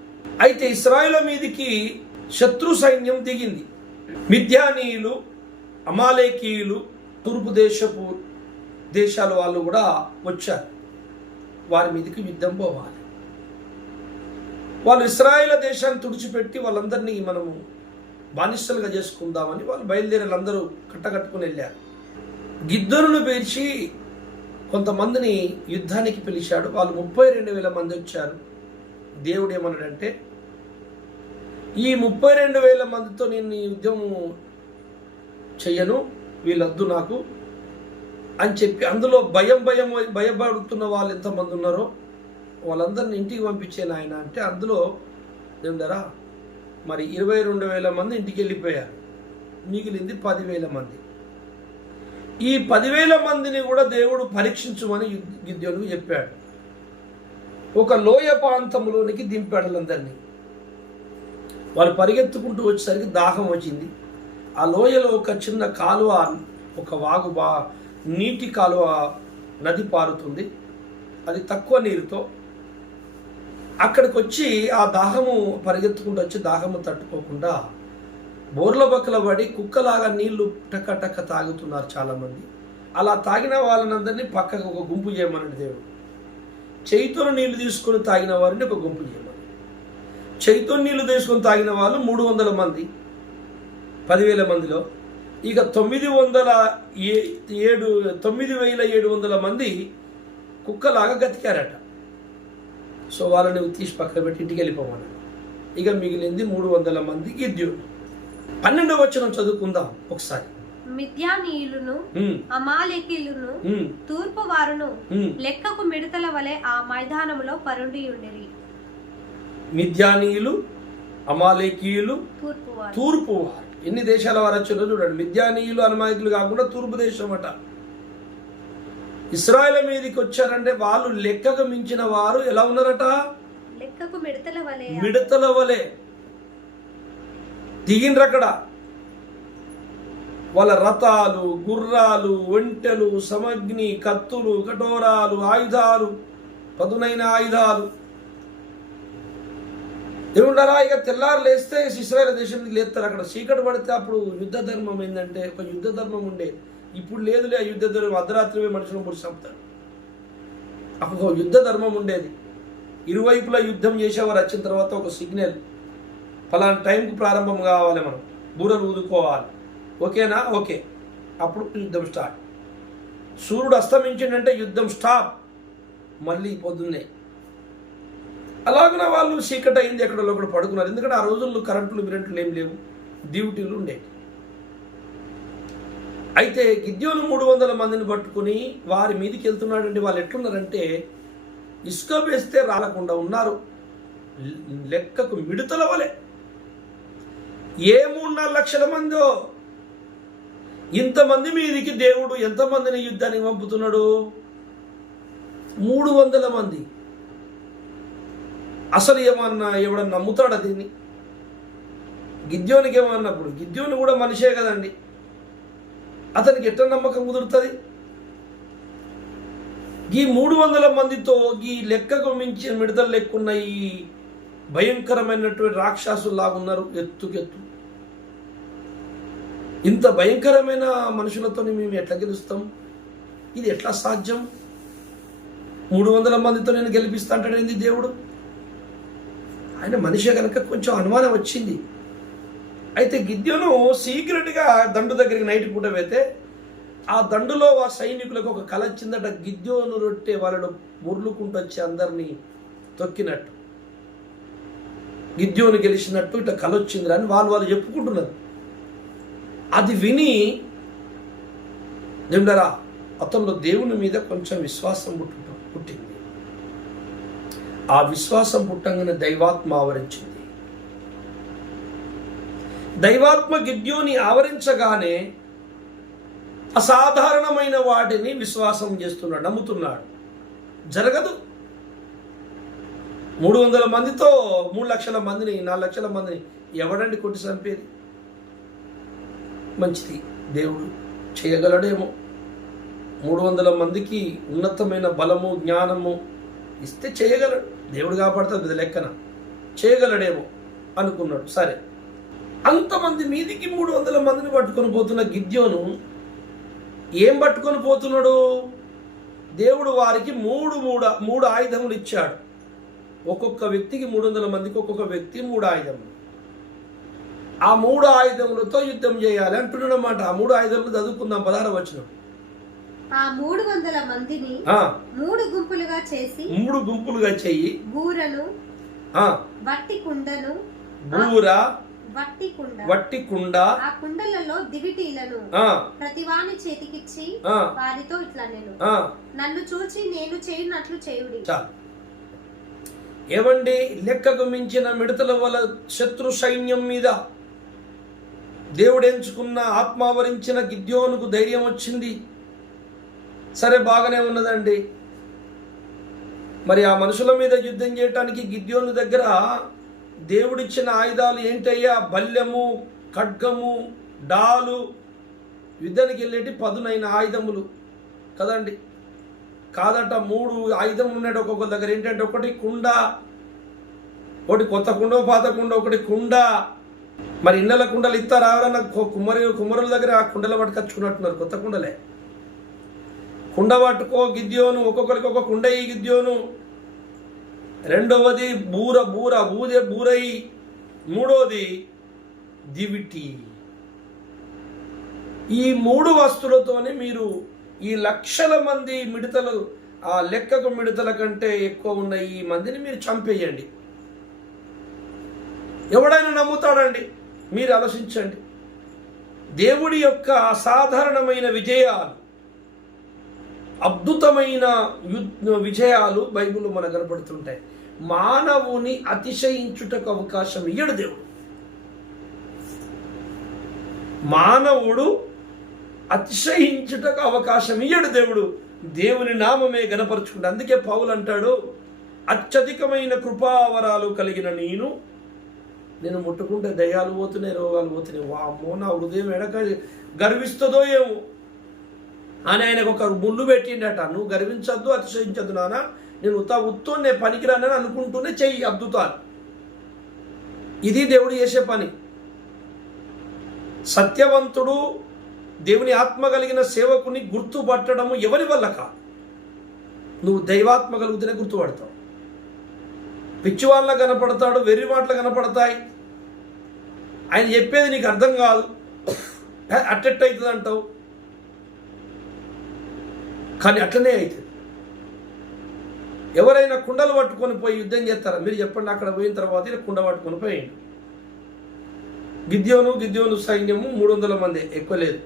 అయితే ఇశ్రాయేలు మీదికి శత్రు సైన్యం దిగింది. మిద్యానీయులు, అమాలేకీయులు, తూర్పు దేశాల వాళ్ళు కూడా వచ్చారు. వారి మీదకి యుద్ధం పోవాలి. వాళ్ళు ఇశ్రాయేలు దేశాన్ని తుడిచిపెట్టి వాళ్ళందరినీ మనము బానిసలుగా చేసుకుందామని వాళ్ళు బయలుదేరారు. అందరూ కట్టకట్టుకుని వెళ్ళారు. గిద్దోనును పేర్చి కొంతమందిని యుద్ధానికి పిలిచాడు. వాళ్ళు 32,000 మంది వచ్చారు. దేవుడు ఏమన్నాడంటే, ఈ 32,000 మందితో నేను ఈ యుద్ధం చెయ్యను, వీళ్ళొద్దు నాకు అని చెప్పి, అందులో భయపడుతున్న వాళ్ళు ఎంతమంది ఉన్నారో వాళ్ళందరిని ఇంటికి పంపించాను ఆయన అంటే, అందులో ఏమిటారా మరి 22,000 మంది ఇంటికి వెళ్ళిపోయారు. మిగిలింది 10,000 మంది. ఈ 10,000 మందిని కూడా దేవుడు పరీక్షించమని గిద్యోనుకు చెప్పాడు. ఒక లోయ ప్రాంతంలోనికి దింపాడు వాళ్ళందరినీ. వాళ్ళు పరిగెత్తుకుంటూ వచ్చేసరికి దాహం వచ్చింది. ఆ లోయలో ఒక చిన్న కాలువ, ఒక వాగు, నీటి కాలువ, నది పారుతుంది. అది తక్కువ నీరుతో. అక్కడికి వచ్చి ఆ దాహము పరిగెత్తుకుంటూ వచ్చి దాహము తట్టుకోకుండా బోర్ల బక్కల పడి కుక్కలాగా నీళ్లు టక్క టక్క తాగుతున్నారు చాలామంది. అలా తాగిన వాళ్ళనందరినీ పక్కకు ఒక గుంపు చేయమని దేవుడు. చేయితో నీళ్లు తీసుకొని తాగిన వారిని ఒక గుంపు చేయమని. చేయితో నీళ్లు తీసుకొని తాగిన వాళ్ళు 300 మంది 10,000 మందిలో. ఇక 9,700 మంది కుక్కలాగా గతికారట. సో వాళ్ళని తీసి పక్కన పెట్టి ఇంటికి వెళ్ళిపోమన్నాడు. ఇక మిగిలింది 300 మంది గిద్యోను. 12వ వచనం చదువుకుందాం ఒకసారి. మిద్యానీయులను అమాలేకీయులను తూర్పు వారును లెక్కకు మిడతల వలె ఆ మైదానములో పరుండి ఉండిరి. మిద్యానీయులు, అమాలేకీయులు, తూర్పు వారు. ఎన్ని దేశాల వారు వచ్చారో చూడండి. మిద్యానీయులు, అమాలేకీయులు కాకుండా తూర్పు దేశం అట. ఇశ్రాయేలు మీదకి వచ్చారంటే వాళ్ళు లెక్కకు మించిన వారు ఎలా ఉన్నారట? లెక్కకు మిడతల వలె దిగినరు. అక్కడ వాళ్ళ రథాలు, గుర్రాలు, ఒంటెలు, సమగ్ని, కత్తులు, కఠోరాలు, ఆయుధాలు, పదునైన ఆయుధాలు ఏముండారా? ఇక తెల్లారు లేస్తే ఇశ్రాయేలు దేశానికి లేస్తారు. అక్కడ చీకటి పడితే అప్పుడు యుద్ధ ధర్మం ఏంటంటే, ఒక యుద్ధ ధర్మం ఉండేది. ఇప్పుడు లేదులే ఆ యుద్ధ ధర్మం. అర్ధరాత్రి మనుషులను పొడి చంపుతారు. అప్పుడు ఒక యుద్ధ ధర్మం ఉండేది. ఇరువైపులా యుద్ధం చేసేవారు. వచ్చిన తర్వాత ఒక సిగ్నల్, ఫలానా టైంకు ప్రారంభం కావాలి, మనం బూరలు ఊదుకోవాలి, ఓకేనా? ఓకే, అప్పుడు యుద్ధం స్టార్ట్. సూర్యుడు అస్తమించిందంటే యుద్ధం స్టాప్. మళ్ళీ పొద్దున్నే అలాగున వాళ్ళు చీకటి అయింది ఎక్కడో ఒకటి పడుకున్నారు. ఎందుకంటే ఆ రోజుల్లో కరెంటులు మిరెంట్లు ఏం లేవు, డ్యూటీలు ఉండేవి. అయితే గిద్యోను 300 మందిని పట్టుకుని వారి మీదకి వెళ్తున్నాడంటే వాళ్ళు ఎట్లున్నారంటే ఇసుక వేస్తే రాలకుండా ఉన్నారు. లెక్కకు మిడతల వలె. ఏ 3-4 లక్షల మందో. ఇంతమంది మీదికి దేవుడు ఎంతమందిని యుద్ధానికి పంపుతున్నాడు? 300 మంది. అసలు ఏమన్నా ఎవడన్నా నమ్ముతాడా దీన్ని? గిద్యోనికి ఏమన్నప్పుడు, గిద్యోను కూడా మనిషే కదండి, అతనికి ఎట్లా నమ్మకం కుదురుతుంది? ఈ 300 మందితో ఈ లెక్కకు మించిన మిడతలు లెక్కున్న ఈ భయంకరమైనటువంటి రాక్షసులాగా ఉన్నారు. ఎత్తుకెత్తు. ఇంత భయంకరమైన మనుషులతో మేము ఎట్లా గెలుస్తాం? ఇది ఎట్లా సాధ్యం? 300 మందితో నేను గెలిపిస్తా అంటాడేంది దేవుడు? ఆయన మనిషి కనుక కొంచెం అనుమానం వచ్చింది. అయితే గిద్యోను సీక్రెట్గా దండు దగ్గరికి నైట్ పూట వెళ్తే ఆ దండులో ఆ సైనికులకు ఒక కల వచ్చిందట. గిద్యోను రొట్టె వాళ్ళను ముర్లుకుంటూ వచ్చి అందరినీ తొక్కినట్టు, గిద్యోను గెలిచినట్టు ఇట్లా కల వచ్చింది అని వాళ్ళు చెప్పుకుంటున్నారు. అది విని దేవుడారా అతనిలో దేవుని మీద కొంచెం విశ్వాసం పుట్టింది. ఆ విశ్వాసం పుట్టంగానే దైవాత్మ ఆవరించింది. దైవాత్మ గిద్యోని ఆవరించగానే అసాధారణమైన వాటిని విశ్వాసం చేస్తున్నాడు, నమ్ముతున్నాడు. జరగదు. 300 మందితో 3 లక్షల మందిని 4 లక్షల మందిని ఎవడండి కొట్టి చంపేది? మంచిది, దేవుడు చేయగలడేమో. 300 మందికి ఉన్నతమైన బలము జ్ఞానము ఇస్తే చేయగలడు. దేవుడు కాపాడుతుంది లెక్కన, చేయగలడేమో అనుకున్నాడు. సరే, అంతమంది మీదికి 300 మందిని పట్టుకొని పోతున్న గిద్యోను ఏం పట్టుకొని పోతున్నాడు? దేవుడు వారికి మూడు ఆయుధములు ఇచ్చాడు. ఒక్కొక్క వ్యక్తికి 300 మందికి ఒక్కొక్క వ్యక్తి 3 ఆయుధములు. ఆ 3 ఆయుధములతో యుద్ధం చేయాలి అంటున్నాడన్నమాట. ఆ 3 ఆయుధములు చదువుకుందాం. 16వ వచనం. ఆ 300 మందిని 3 గుంపులుగా చేసి 3 గుంపులుగా చెయ్యి, బూరను, వట్టి కుండను, వట్టి కుండ, ఆ కుండలలో దివిటీలను ప్రతివాని చేతికిచ్చి వారితో ఇట్లా నేను నన్ను చూచి నేను చేయునట్లు చేయుడి. ఏమండి, లెక్కకు మించిన మిడతల వల్ల శత్రు సైన్యం మీద దేవుడు ఎంచుకున్న ఆత్మావరించిన గిద్యోనుకు ధైర్యం వచ్చింది. సరే, బాగానే ఉన్నదండి. మరి ఆ మనుషుల మీద యుద్ధం చేయటానికి గిద్యోను దగ్గర దేవుడిచ్చిన ఆయుధాలు ఏంటయ్యా? బల్యము, ఖడ్గము, డాలు, యుద్ధానికి వెళ్ళేటి పదునైన ఆయుధములు కదండి. కాదట, 3 ఆయుధములు ఉన్నాడు ఒక్కొక్కరి దగ్గర. ఏంటంటే, ఒకటి కుండ, ఒకటి కొత్త కుండ, పాత కుండ, ఒకటి కుండ. మరి ఇన్నెల కుండలు ఇస్తారా? ఎవరన్నా కుమ్మరుల దగ్గర ఆ కుండలు పట్టుకొచ్చుకున్నట్టున్నారు, కొత్త కుండలే. కుండ పట్టుకో గిద్యోను, ఒక్కొక్కరికి ఒక కుండ ఈ గిద్యోను. రెండవది ఊదే బూరయి. మూడవది దివిటి. ఈ 3 వస్తువులతోనే మీరు ఈ లక్షల మంది మిడతలు, ఆ లెక్కకు మిడతల కంటే ఎక్కువ ఉన్న ఈ మందిని మీరు చంపేయండి. ఎవడైనా నమ్ముతాడండి? మీరు ఆలోచించండి. దేవుడి యొక్క అసాధారణమైన విజయాలు, అద్భుతమైన విజయాలు బైబిల్లో మనకు కనబడుతుంటాయి. మానవుని అతిశయించుటకు అవకాశం ఇయ్యడు దేవుడు. మానవుడు అతిశయించుటకు అవకాశం ఇయ్యడు దేవుడు. దేవుని నామమే గణపరుచుకుంటా. అందుకే పౌలు అంటాడు, అత్యధికమైన కృపావరాలు కలిగిన నేను ముట్టుకుంటే దయ్యాలు పోతున్నాయి, రోగాలు పోతున్నాయి. వామ్మో, నా హృదయం ఎడక గర్విస్తుందో ఏమో అని ఆయనకు ఒక ముళ్ళు పెట్టిండట. నువ్వు గర్వించద్దు, అతిశయించద్దు నాన్న, నేను ఉత్తో నేను పనికిరానని అనుకుంటూనే చెయ్యి అద్భుతాలు. ఇది దేవుడు చేసే పని. సత్యవంతుడు, దేవుని ఆత్మ కలిగిన సేవకుని గుర్తుపట్టడము ఎవరి వల్ల కాదు. నువ్వు దైవాత్మ కలిగితేనే గుర్తుపడతావు. పిచ్చివాళ్ళ కనపడతాడు, వెర్రి మాటలు కనపడతాయి. ఆయన చెప్పేది నీకు అర్థం కాదు, అట్టెట్టవుతుంది అంటావు. కానీ అట్లనే అవుతుంది. ఎవరైనా కుండలు పట్టుకొని పోయి యుద్ధం చేస్తారా? మీరు చెప్పండి. అక్కడ పోయిన తర్వాత కుండ పట్టుకొని పోయిండు. గిద్యోను సైన్యము 300 మంది, ఎక్కువ లేదు.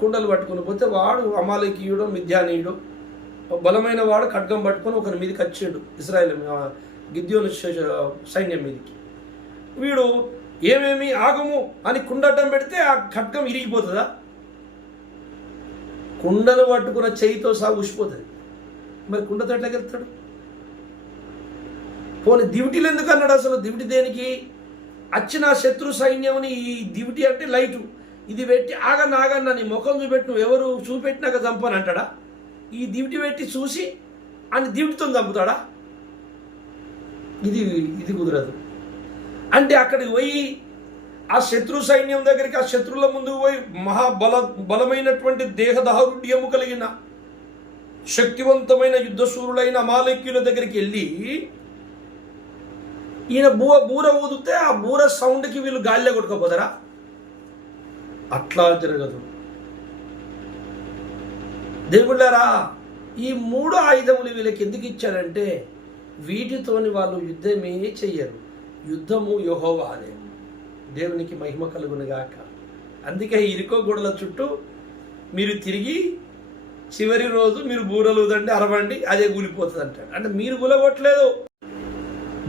కుండలు పట్టుకొని పోతే వాడు అమాలేకీయుడు, మిద్యానీయుడు, బలమైన వాడు ఖడ్గం పట్టుకొని ఒకరి మీదకి వచ్చిండు, ఇశ్రాయేలు గిద్యోను సైన్యం మీదకి. వీడు ఏమేమి ఆగము అని కుండటం పెడితే ఆ ఖడ్గం ఇరిగిపోతుందా? కుండలు పట్టుకున్న చేయితో సహా ఉసిపోతుంది. మరి కుండతో ఎట్లా గెలుస్తాడు? పోనీ దివిటీలు ఎందుకు అన్నాడు అసలు? దివిటి దేనికి? వచ్చిన శత్రు సైన్యంని ఈ దివిటి అంటే లైటు, ఇది పెట్టి ఆగన్నా నీ ముఖం చూపెట్టి నువ్వు ఎవరు చూపెట్టినాక చంపని అంటాడా? ఈ దివిటి పెట్టి చూసి అని దివిటితో చంపుతాడా? ఇది కుదరదు. అంటే అక్కడికి పోయి ఆ శత్రు సైన్యం దగ్గరికి, ఆ శత్రువుల ముందుకు పోయి బలమైనటువంటి దేహదారుఢ్యము కలిగిన శక్తివంతమైన యుద్ధశూరులైన అమాలేకీయుల దగ్గరికి వెళ్ళి ఈయన బూర ఊదితే ఆ బూర సౌండ్కి వీళ్ళు గాలిలో కొట్టుకోపోతారా? అట్లా జరగదు. దేవుళ్ళారా, ఈ 3 ఆయుధములు వీళ్ళకి ఎందుకు ఇచ్చారంటే వీటితోని వాళ్ళు యుద్ధమే చెయ్యరు. యుద్ధము యెహోవాదే. దేవునికి మహిమ కలుగునుగాక. అందుకే ఇరుకో గోడల చుట్టూ మీరు తిరిగి చివరి రోజు మీరు బూరలు ఊదండి, అరవండి, అదే కూలిపోతుంది అంటాడు. అంటే మీరు కూలగొట్టలేదు,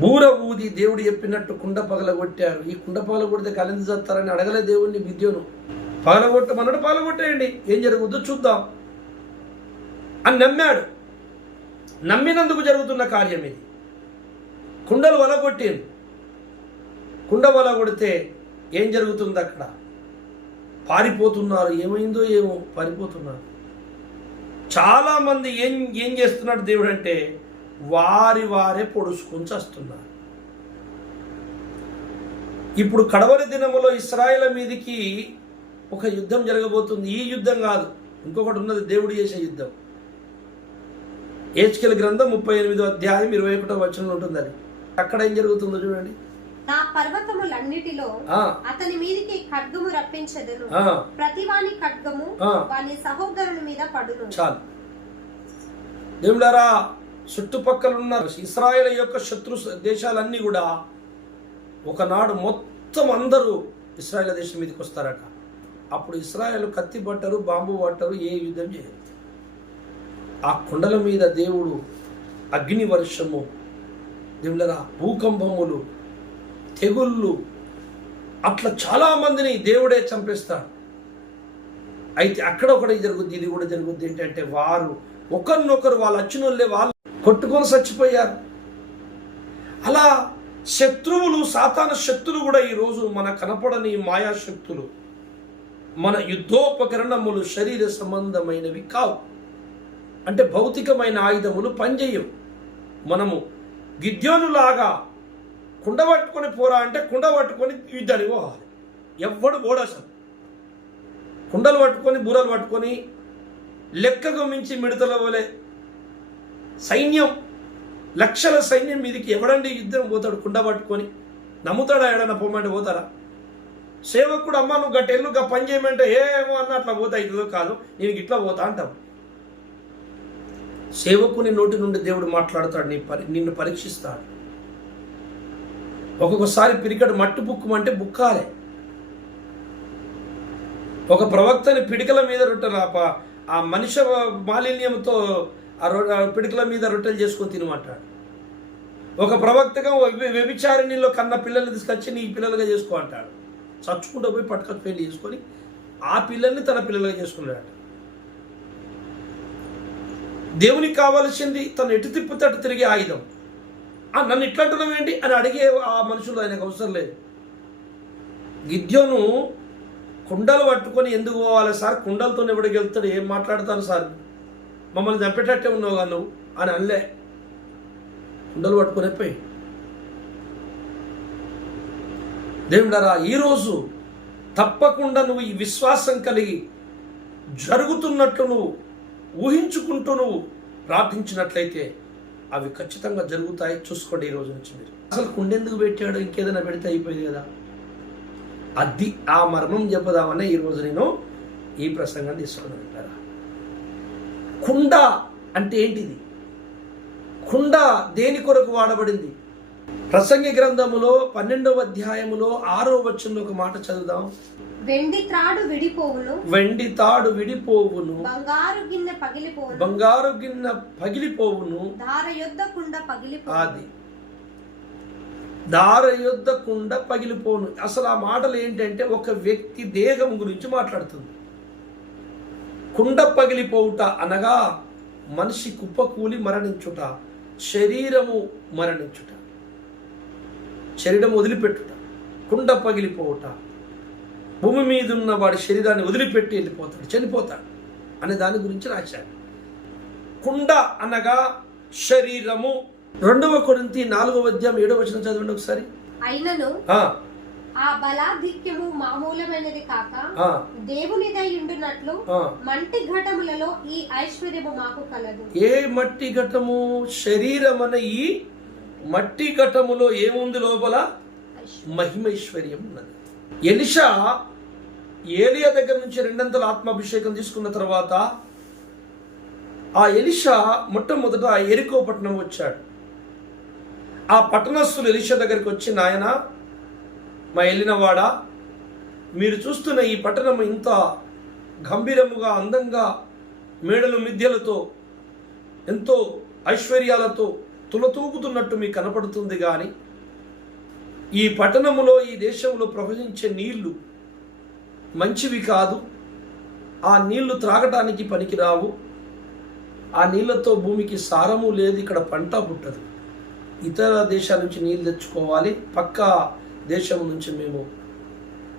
బూర ఊది దేవుడు చెప్పినట్టు కుండ పగలగొట్టారు. ఈ కుండ పగలగొడితే కలింది చేస్తారని అడగలే దేవుడిని గిద్యోను. పగలగొట్టమన్నాడు, పగలగొట్టేయండి, ఏం జరుగుద్దో చూద్దాం అని నమ్మాడు. నమ్మినందుకు జరుగుతున్న కార్యం ఇది. కుండలు వలగొట్టింది. కుండ వలగొడితే ఏం జరుగుతుంది? అక్కడ పారిపోతున్నారు. ఏమైందో ఏమో, పారిపోతున్నారు. చాలామంది ఏం చేస్తున్నాడు దేవుడు అంటే వారే పొడుచుకొని చస్తున్నారు. ఇప్పుడు కడవరి దినములో ఇశ్రాయేలు మీదికి ఒక యుద్ధం జరగబోతుంది. ఈ యుద్ధం కాదు, ఇంకొకటి ఉన్నది, దేవుడు చేసే యుద్ధం. హెచ్కేల్ గ్రంథం 38వ అధ్యాయం 21వ వచనంలో ఉంటుంది. అది అక్కడ ఏం జరుగుతుందో చూడండి. నా పర్వతములన్నిటిలో అతని మీదికి ఖడ్గము రప్పించెదను, ప్రతివాని ఖడ్గము వాని సహోదరుని మీద పడును. చాలు దేవులారా, చుట్టుపక్కల ఉన్న ఇశ్రాయేలు యొక్క శత్రు దేశాలన్నీ కూడా ఒకనాడు మొత్తం అందరూ ఇశ్రాయేల్ దేశం మీదకి వస్తారట. అప్పుడు ఇశ్రాయేలు కత్తి పట్టరు, బాంబు పట్టరు, ఏ యుద్ధం చేయరు. ఆ కొండల మీద దేవుడు అగ్ని వర్షము, దేవులరా భూకంపములు, తెగుళ్ళు, అట్లా చాలా మందిని దేవుడే చంపేస్తాడు. అయితే అక్కడ ఒకటి జరుగుద్ది, ఇది కూడా జరుగుద్ది. ఏంటంటే వారు ఒకరినొకరు వాళ్ళు వచ్చినోళ్ళే వాళ్ళు కొట్టుకొని చచ్చిపోయారు. అలా శత్రువులు, సాతాన శక్తులు కూడా ఈరోజు మన కనపడని మాయాశక్తులు, మన యుద్ధోపకరణములు శరీర సంబంధమైనవి కావు. అంటే భౌతికమైన ఆయుధములు పనిచేయవు. మనము గిద్యోనులాగా కుండ పట్టుకొని పోరా అంటే కుండ పట్టుకొని యుద్ధానికి పోవాలి. ఎవ్వడు ఓడసలు కుండలు పట్టుకొని బూరలు పట్టుకొని లెక్కకు మించి మిడతల వలె సైన్యం, లక్షల సైన్యం మీదకి ఎవడండి యుద్ధం పోతాడు కుండ పట్టుకొని? నమ్ముతాడా? ఎడన్నా పోమంటే పోతారా? సేవకుడు అమ్మ నువ్వు గట్టెళ్ళు గా పని చేయమంటే ఏమో అన్న అట్లా పోతా, ఇదో కాదు నేను ఇట్లా పోతా అంటాం. సేవకుని నోటి నుండి దేవుడు మాట్లాడతాడు, నిన్ను పరీక్షిస్తాడు. ఒక్కొక్కసారి పిరికడు మట్టి బుక్కుమంటే బుక్కాలే. ఒక ప్రవక్తని పిడికల మీద రొట్టెలు, ఆ మనిషి మాలిన్యంతో ఆ పిడికల మీద రొట్టెలు చేసుకొని తినమంటాడు. ఒక ప్రవక్తగా వ్యభిచారిణిలో కన్న పిల్లల్ని తీసుకొచ్చి నీ పిల్లలుగా చేసుకో అంటాడు. చచ్చుకుంటూ పోయి పట్టుకొచ్చి పెళ్లి చేసుకొని ఆ పిల్లల్ని తన పిల్లలుగా చేసుకున్నాడు. దేవునికి కావాల్సింది తను ఎటు తిప్పితే అటు తిరిగే ఆయుధం. నన్ను ఇట్లా అంటున్నావు ఏంటి అని అడిగే ఆ మనుషులు ఆయనకు అవసరం లేదు. గిద్యోను కుండలు పట్టుకొని ఎందుకు పోవాలి సార్? కుండలతో ఎవడికి వెళ్తాడు? ఏం మాట్లాడతాను సార్? మమ్మల్ని చంపేటట్టే ఉన్నావు కదా నువ్వు అని అనలే. కుండలు పట్టుకొని పోయి దేవుడారా, ఈరోజు తప్పకుండా నువ్వు ఈ విశ్వాసం కలిగి జరుగుతున్నట్లు నువ్వు ఊహించుకుంటూ నువ్వు ప్రార్థించినట్లయితే అవి ఖచ్చితంగా జరుగుతాయి. చూసుకోండి ఈ రోజు నుంచి మీరు. అసలు కుండెందుకు పెట్టాడు? ఇంకేదైనా పెడితే అయిపోయింది కదా. అది ఆ మర్మం చెప్పదామనే ఈరోజు నేను ఈ ప్రసంగం తీసుకున్నాను. అంటారా, కుండ అంటే ఏంటిది? కుండ దేని కొరకు వాడబడింది? ప్రసంగి గ్రంథములో 12వ అధ్యాయములో 6వ వచనంలో ఒక మాట చదువుదాం. వెండి త్రాడు విడిపోవును, వెండి తాడు విడిపోవును, బంగారు గిన్నె పగిలిపోవును, బంగారు గిన్నె పగిలిపోవును, దార యొద్ద కుండ పగిలిపోవును. అది దార యొద్ద కుండ పగిలిపోను. అసలు ఆ మాటలు ఏంటంటే ఒక వ్యక్తి దేహం గురించి మాట్లాడుతుంది. కుండ పగిలిపోవుట అనగా మనిషి కుప్పకూలి మరణించుట, శరీరము మరణించుట, శరీరం వదిలిపెట్టుట. కుండ పగిలిపోవుట, భూమి మీద ఉన్న వాడి శరీరాన్ని వదిలిపెట్టి వెళ్ళిపోతాడు, చనిపోతాడు అనే దాని గురించి రాశాడు. కుండ అనగా శరీరము. 2వ కొరింథీ 4వ అధ్యాయం 7వ వచనం చదవండి ఒకసారి. అయినను ఆ బలాధిక్యము మామూలమైనది కాక దేవునిదై ఉండునట్లు మట్టి ఘటములలో ఈ ఐశ్వర్యము మాకు కలదు. ఏ మట్టి ఘటము? శరీరం అనే ఈ మట్టి ఘటములో ఏముంది? లోపల మహిమైశ్వర్యం ఉన్నది. ఎలీషా ఏలియా దగ్గర నుంచి 200 ఆత్మాభిషేకం తీసుకున్న తర్వాత ఆ ఎలీషా మొట్టమొదట ఎరికో పట్టణం వచ్చాడు. ఆ పట్టణస్థులు ఎలీషా దగ్గరికి వచ్చి, నాయన మా వెళ్ళినవాడా, మీరు చూస్తున్న ఈ పట్టణం ఇంత గంభీరముగా, అందంగా, మేడలు మిద్దెలతో, ఎంతో ఐశ్వర్యాలతో తులతూగుతున్నట్టు మీకు కనపడుతుంది. కానీ ఈ పట్టణములో, ఈ దేశంలో ప్రవహించే నీళ్లు మంచివి కాదు. ఆ నీళ్లు త్రాగటానికి పనికిరావు. ఆ నీళ్లతో భూమికి సారము లేదు, ఇక్కడ పంట పుట్టదు. ఇతర దేశాల నుంచి నీళ్ళు తెచ్చుకోవాలి, పక్క దేశం నుంచి మేము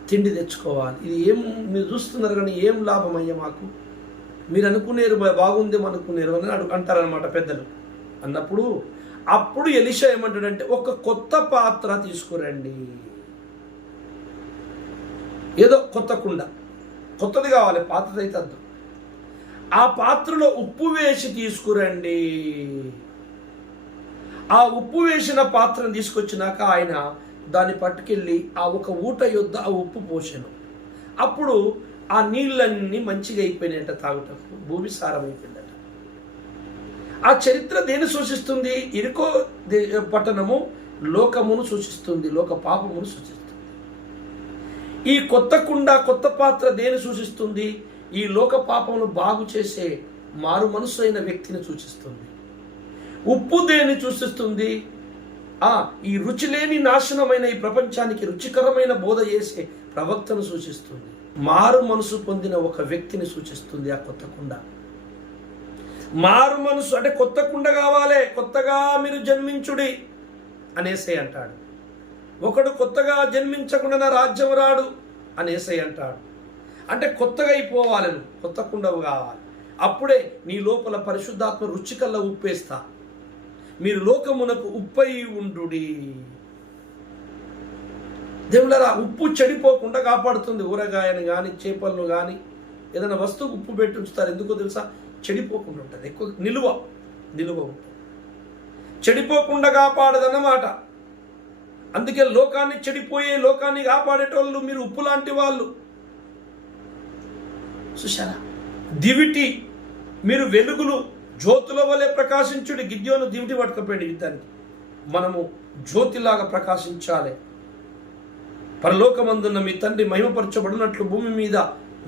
తిండి తెచ్చుకోవాలి. ఇది ఏం మీరు చూస్తున్నారు కానీ ఏం లాభం అయ్యా మాకు? మీరు అనుకునేరు బాగుందేమో అనుకునేరు అని అంటారనమాట పెద్దలు. అన్నప్పుడు అప్పుడు ఎలీషా ఏమంటాడంటే, ఒక కొత్త పాత్ర తీసుకురండి. ఏదో కొత్త కుండ, కొత్తది కావాలి, పాతది అయితే వద్దు. ఆ పాత్రలో ఉప్పు వేసి తీసుకురండి. ఆ ఉప్పు వేసిన పాత్రను తీసుకొచ్చినాక ఆయన దాన్ని పట్టుకెళ్ళి ఆ ఒక ఊట యొద్ద ఆ ఉప్పు పోసాను. అప్పుడు ఆ నీళ్ళన్నీ మంచిగా అయిపోయినాయట, తాగుటకు భూమి సారం అయిపోయిందట. ఆ చరిత్ర దేన్ని సూచిస్తుంది? ఇరుకో పట్టణము లోకమును సూచిస్తుంది, లోక పాపమును సూచిస్తుంది. ఈ కొత్త కుండ, కొత్త పాత్ర దేని సూచిస్తుంది? ఈ లోక పాపమును బాగు చేసే మారు మనసు అయిన వ్యక్తిని సూచిస్తుంది. ఉప్పు దేని సూచిస్తుంది? ఈ రుచి లేని నాశనమైన ఈ ప్రపంచానికి రుచికరమైన బోధ చేసే ప్రవక్తను సూచిస్తుంది. మారు మనసు పొందిన ఒక వ్యక్తిని సూచిస్తుంది ఆ కొత్త కుండ. మారు మనసు అంటే కొత్త కుండ కావాలి, కొత్తగా మీరు జన్మించుడి అనేసే అంటాడు. ఒకడు కొత్తగా జన్మించకుండా నా రాజ్యం రాడు అనేసే అంటాడు. అంటే కొత్తగా అయిపోవాలి, కొత్త కుండవు కావాలి. అప్పుడే నీ లోపల పరిశుద్ధాత్మ రుచికల్లా ఉప్పేస్తా. మీరు లోకమునకు ఉప్పై ఉండుడి. దేవులారా, ఉప్పు చెడిపోకుండా కాపాడుతుంది. ఊరగాయను కానీ చేపలను కానీ ఏదైనా వస్తువు ఉప్పు పెట్టి ఉంచుతారు. ఎందుకో తెలుసా? చెడిపోకుండా ఉంటుంది, ఎక్కువ నిలువ ఉంటుంది. చెడిపోకుండా కాపాడదన్నమాట. అందుకే లోకాన్ని చెడిపోయే, లోకాన్ని కాపాడేటోళ్ళు మీరు ఉప్పు లాంటి వాళ్ళు. చూశారా? దివిటి, మీరు వెలుగులు, జ్యోతుల వలె ప్రకాశించుడి. గిద్యోను దివిటి పట్టుకపోయాడు యుద్ధానికి. మనము జ్యోతిలాగా ప్రకాశించాలి. పరలోకమందున్న మీ తండ్రి మహిమపరచబడినట్లు భూమి మీద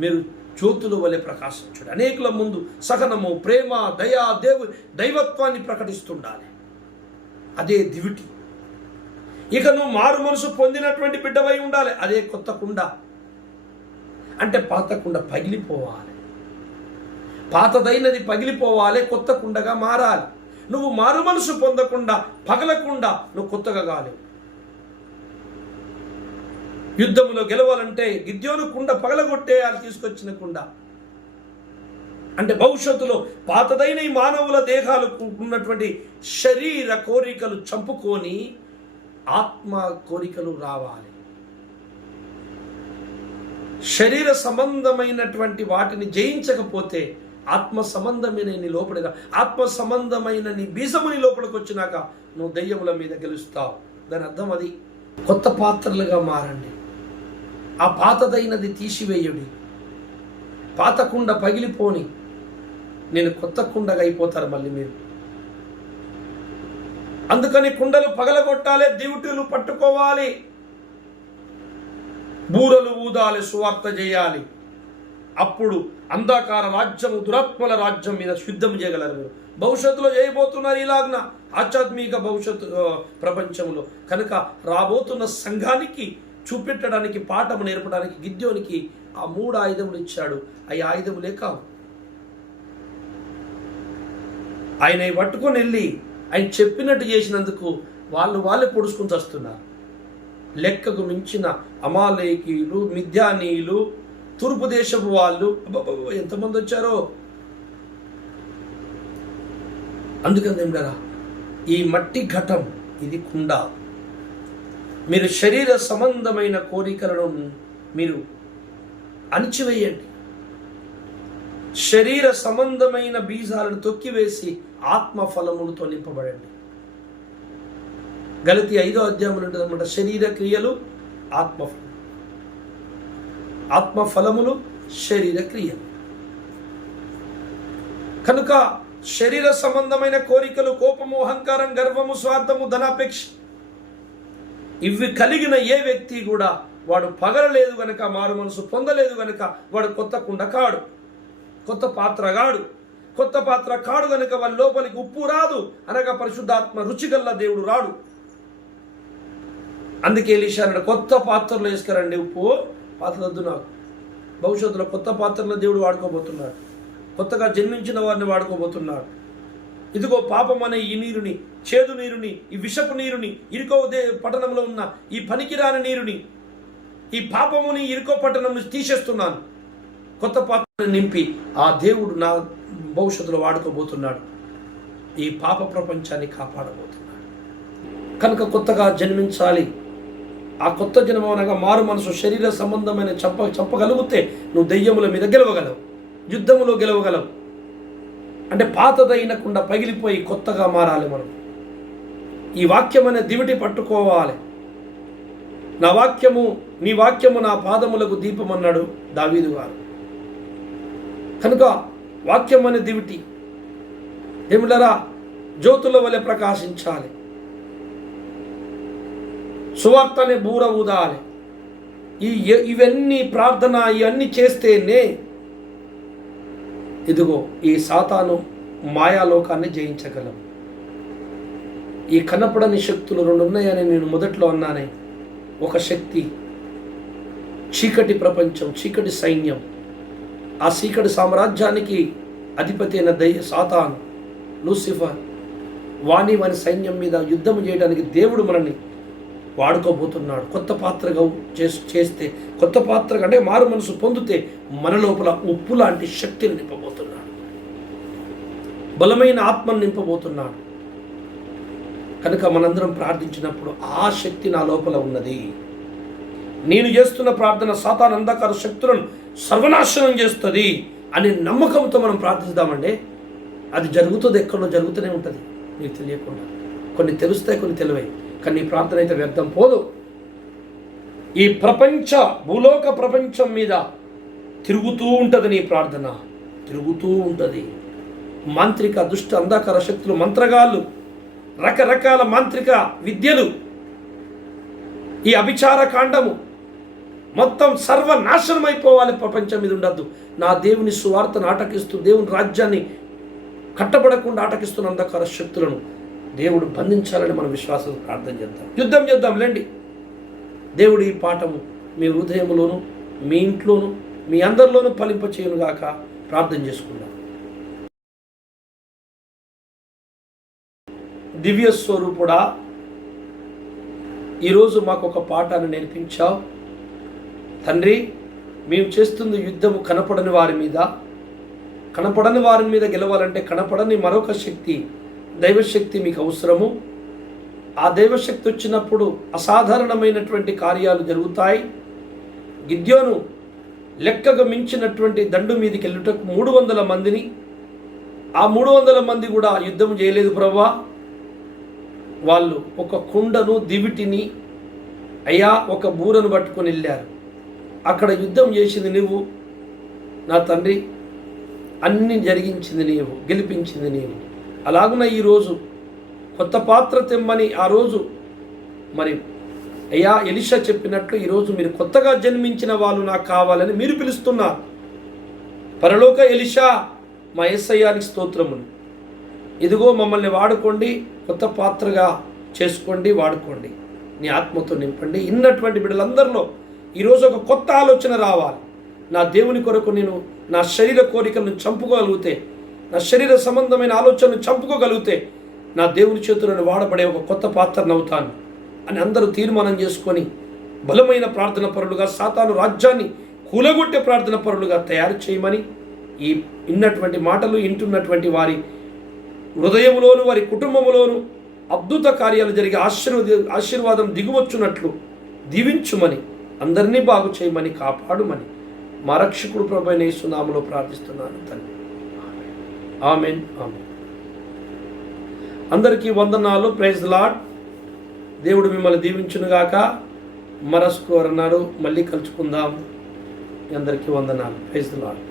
మీరు జ్యోతుల వలె ప్రకాశించుడు. అనేకుల ముందు సహనము, ప్రేమ, దయా, దైవత్వాన్ని ప్రకటిస్తుండాలి. అదే దివిటి. ఇక నువ్వు మారు మనసు పొందినటువంటి బిడ్డవై ఉండాలి. అదే కొత్త కుండ. అంటే పాత కుండ పగిలిపోవాలి, పాతదైనది పగిలిపోవాలి, కొత్త కుండగా మారాలి. నువ్వు మారు మనసు పొందకుండా, పగలకుండా నువ్వు కొత్తగా కాలేవు. యుద్ధంలో గెలవాలంటే గిద్యోను కుండ పగలగొట్టేయాలి, తీసుకొచ్చిన కుండ. అంటే భవిష్యత్తులో పాతదైన ఈ మానవుల దేహాలకు ఉన్నటువంటి శరీర కోరికలు చంపుకొని ఆత్మ కోరికలు రావాలి. శరీర సంబంధమైనటువంటి వాటిని జయించకపోతే ఆత్మ సంబంధమైన నీ లోపలిగా, ఆత్మ సంబంధమైన నీ బీజము నీ లోపలికి వచ్చినాక నువ్వు దెయ్యముల మీద గెలుస్తావు. దాని అర్థం అది. కొత్త పాత్రలుగా మారండి. ఆ పాతదైనది తీసివేయుడి. పాత కుండ పగిలిపోని, నేను కొత్త కుండగా అయిపోతారు మళ్ళీ మీరు. అందుకని కుండలు పగలగొట్టాలి, దివిటీలు పట్టుకోవాలి, బూరలు ఊదాలి, సువార్త చేయాలి. అప్పుడు అంధకార రాజ్యము, దురాత్మల రాజ్యం మీద యుద్ధం చేయగలరు మీరు. భవిష్యత్తులో చేయబోతున్నారు ఇలాగన ఆధ్యాత్మిక భవిష్యత్తు ప్రపంచంలో. కనుక రాబోతున్న సంఘానికి చూపెట్టడానికి, పాఠము నేర్పడానికి గిద్యోనికి ఆ 3 ఆయుధములు ఇచ్చాడు. ఆ ఆయుధములే కావు. ఆయన పట్టుకొని వెళ్ళి ఆయన చెప్పినట్టు చేసినందుకు వాళ్ళే పొడుచుకుని వస్తున్నారు. లెక్కకు మించిన అమాలేకీయులు, మిద్యానీయులు, తూర్పు దేశపు వాళ్ళు ఎంతమంది వచ్చారో. అందుకని ఏమిటారా, ఈ మట్టి ఘటం, ఇది కుండ. మీరు శరీర సంబంధమైన కోరికలను మీరు అణిచివేయండి. శరీర సంబంధమైన బీజాలను తొక్కివేసి ఆత్మ ఫలములతో నింపబడండి. గలతీ 5వ అధ్యాయంలో ఉంటుంది అన్నమాట. శరీర క్రియలు, ఆత్మ ఫలములు, శరీర క్రియలు. కనుక శరీర సంబంధమైన కోరికలు, కోపము, అహంకారం, గర్వము, స్వార్థము, ధనాపేక్ష, ఇవి కలిగిన ఏ వ్యక్తి కూడా వాడు పగలలేదు గనక, మారు మనసు పొందలేదు గనక వాడు కొత్త కుండ కాడు, కొత్త పాత్ర కాడు. కొత్త పాత్ర కాడు గనక వాళ్ళ లోపలికి ఉప్పు రాదు, అనగా పరిశుద్ధాత్మ రుచిగల్ల దేవుడు రాడు. అందుకే ఎలీషా అన్నాడు, కొత్త పాత్రలో వేసుకురండి ఉప్పు, పాత్ర వద్దు నాకు. భవిష్యత్తులో కొత్త పాత్రలో దేవుడు వాడుకోబోతున్నాడు. కొత్తగా జన్మించిన వారిని వాడుకోబోతున్నాడు. ఇదిగో పాపం అనే ఈ నీరుని, చేదు నీరుని, ఈ విషపు నీరుని, ఇరుకో పట్టణంలో ఉన్న ఈ పనికిరాని నీరుని, ఈ పాపముని ఇరుకో పట్టణం తీసేస్తున్నాను. కొత్త పాత్రను నింపి ఆ దేవుడు నా భవిష్యత్తులో వాడుకోబోతున్నాడు. ఈ పాప ప్రపంచాన్ని కాపాడబోతున్నాడు. కనుక కొత్తగా జన్మించాలి. ఆ కొత్త జన్మ అనగా మారు మనసు, శరీర సంబంధమైన చంపగలిగితే నువ్వు దెయ్యముల మీద గెలవగలవు, యుద్ధములో గెలవగలవు. అంటే పాతదైనకుండా పగిలిపోయి కొత్తగా మారాలి మనం. ఈ వాక్యం అనే దివిటి పట్టుకోవాలి. నీ వాక్యము నా పాదములకు దీపం అన్నాడు దావీదు గారు. కనుక వాక్యం అనే దివిటి ఏమిటరా జ్యోతుల వలె ప్రకాశించాలి, సువార్త అనే బూర ఊదాలి. ఇవన్నీ ప్రార్థన ఇవన్నీ చేస్తేనే ఇదిగో ఈ సాతాను మాయాలోకాన్ని జయించగలం. ఈ కనపడని శక్తులు రెండు ఉన్నాయని నేను మొదట్లో అన్నానే. ఒక శక్తి చీకటి ప్రపంచం, చీకటి సైన్యం. ఆ చీకటి సామ్రాజ్యానికి అధిపతి అయిన సాతాను, లూసిఫర్, వాని సైన్యం మీద యుద్ధం చేయడానికి దేవుడు మనల్ని వాడుకోబోతున్నాడు. కొత్త పాత్రగా చేస్తే, కొత్త పాత్రగా అంటే మారు మనసు పొందితే మన లోపల ఉప్పు లాంటి శక్తిని నింపబోతున్నాడు, బలమైన ఆత్మను నింపబోతున్నాడు. కనుక మనందరం ప్రార్థించినప్పుడు ఆ శక్తి నా లోపల ఉన్నది. నేను చేస్తున్న ప్రార్థన సాతాను అంధకార శక్తులను సర్వనాశనం చేస్తుంది అనే నమ్మకంతో మనం ప్రార్థిద్దామంటే అది జరుగుతుంది, ఎక్కడో జరుగుతూనే ఉంటుంది. నీకు తెలియకుండా కొన్ని తెలుస్తాయి, కొన్ని తెలివై, కానీ నీ ప్రార్థన అయితే వ్యర్థం పోదు. ఈ భూలోక ప్రపంచం మీద తిరుగుతూ ఉంటుంది నీ ప్రార్థన, తిరుగుతూ ఉంటుంది. మాంత్రిక దుష్ట అంధకార శక్తులు, మంత్రగాళ్ళు, రకరకాల మాంత్రిక విద్యలు, ఈ అభిచార కాండము మొత్తం సర్వనాశనం అయిపోవాలి. ప్రపంచం మీద ఉండద్దు. నా దేవుని సువార్తను ఆటకిస్తూ, దేవుని రాజ్యాన్ని కట్టబడకుండా ఆటకిస్తున్న అంధకార శక్తులను దేవుడు బంధించాలని మనం విశ్వాసం ప్రార్థన చేద్దాం, యుద్ధం చేద్దాం. లేండి, దేవుడు ఈ పాఠము మీ హృదయంలోను, మీ ఇంట్లోను, మీ అందరిలోనూ ఫలింపచేయునుగాక. ప్రార్థన చేసుకుందాం. దివ్య స్వరూపుడా, ఈరోజు మాకు ఒక పాఠాన్ని నేర్పించావు తండ్రి. మేము చేస్తుంది యుద్ధము కనపడని వారి మీద. కనపడని వారి మీద గెలవాలంటే కనపడని మరొక శక్తి, దైవశక్తి మీకు అవసరము. ఆ దైవశక్తి వచ్చినప్పుడు అసాధారణమైనటువంటి కార్యాలు జరుగుతాయి. గిద్యోను లెక్కకు మించినటువంటి దండు మీదకి వెళ్ళుటకు 300 మందిని, ఆ 300 మంది కూడా యుద్ధం చేయలేదు ప్రభువా. వాళ్ళు ఒక కుండను, దివిటిని, అయ్యా ఒక బూరను పట్టుకొని వెళ్ళారు. అక్కడ యుద్ధం చేసింది నీవు నా తండ్రి, అన్ని జరిగించింది నీవు, గెలిపించింది నీవు. అలాగున ఈరోజు కొత్త పాత్ర తెమ్మని ఆ రోజు మరి అయ్యా ఎలీషా చెప్పినట్లు ఈరోజు మీరు కొత్తగా జన్మించిన వాళ్ళు నాకు కావాలని మీరు పిలుస్తున్నారు. పరలోక ఎలీషా, మా యేసయ్యానికి స్తోత్రములు. ఇదిగో మమ్మల్ని వాడుకోండి, కొత్త పాత్రగా చేసుకోండి, వాడుకోండి, నీ ఆత్మతో నింపండి. ఇన్నటువంటి బిడ్డలందరిలో ఈరోజు ఒక కొత్త ఆలోచన రావాలి. నా దేవుని కొరకు నేను నా శరీర కోరికలను చంపుకోగలిగితే, నా శరీర సంబంధమైన ఆలోచనలు చంపుకోగలిగితే నా దేవుని చేతులను వాడబడే ఒక కొత్త పాత్రను అవుతాను అని అందరూ తీర్మానం చేసుకొని బలమైన ప్రార్థన పరులుగా, సాతాను రాజ్యాన్ని కూలగొట్టే ప్రార్థన పరులుగా తయారు చేయమని, ఈ ఇన్నటువంటి మాటలు ఇంటున్నటువంటి వారి హృదయంలోను, వారి కుటుంబంలోను అద్భుత కార్యాలు జరిగి ఆశీర్వాదం దిగువచ్చున్నట్లు దీవించుమని, అందరినీ బాగు చేయమని, కాపాడుమని మా రక్షకుడు ప్రభువైన యేసు నామములో ప్రార్థిస్తున్నాను తండ్రి. ఆమేన్, ఆమేన్. అందరికీ వందనాలు. Praise the lord. దేవుడు మిమ్మల్ని దీవించునుగాక. మరస్కోర్ అన్నాడు. మళ్ళీ కలుసుకుందాం. అందరికీ వందనాలు. Praise the lord.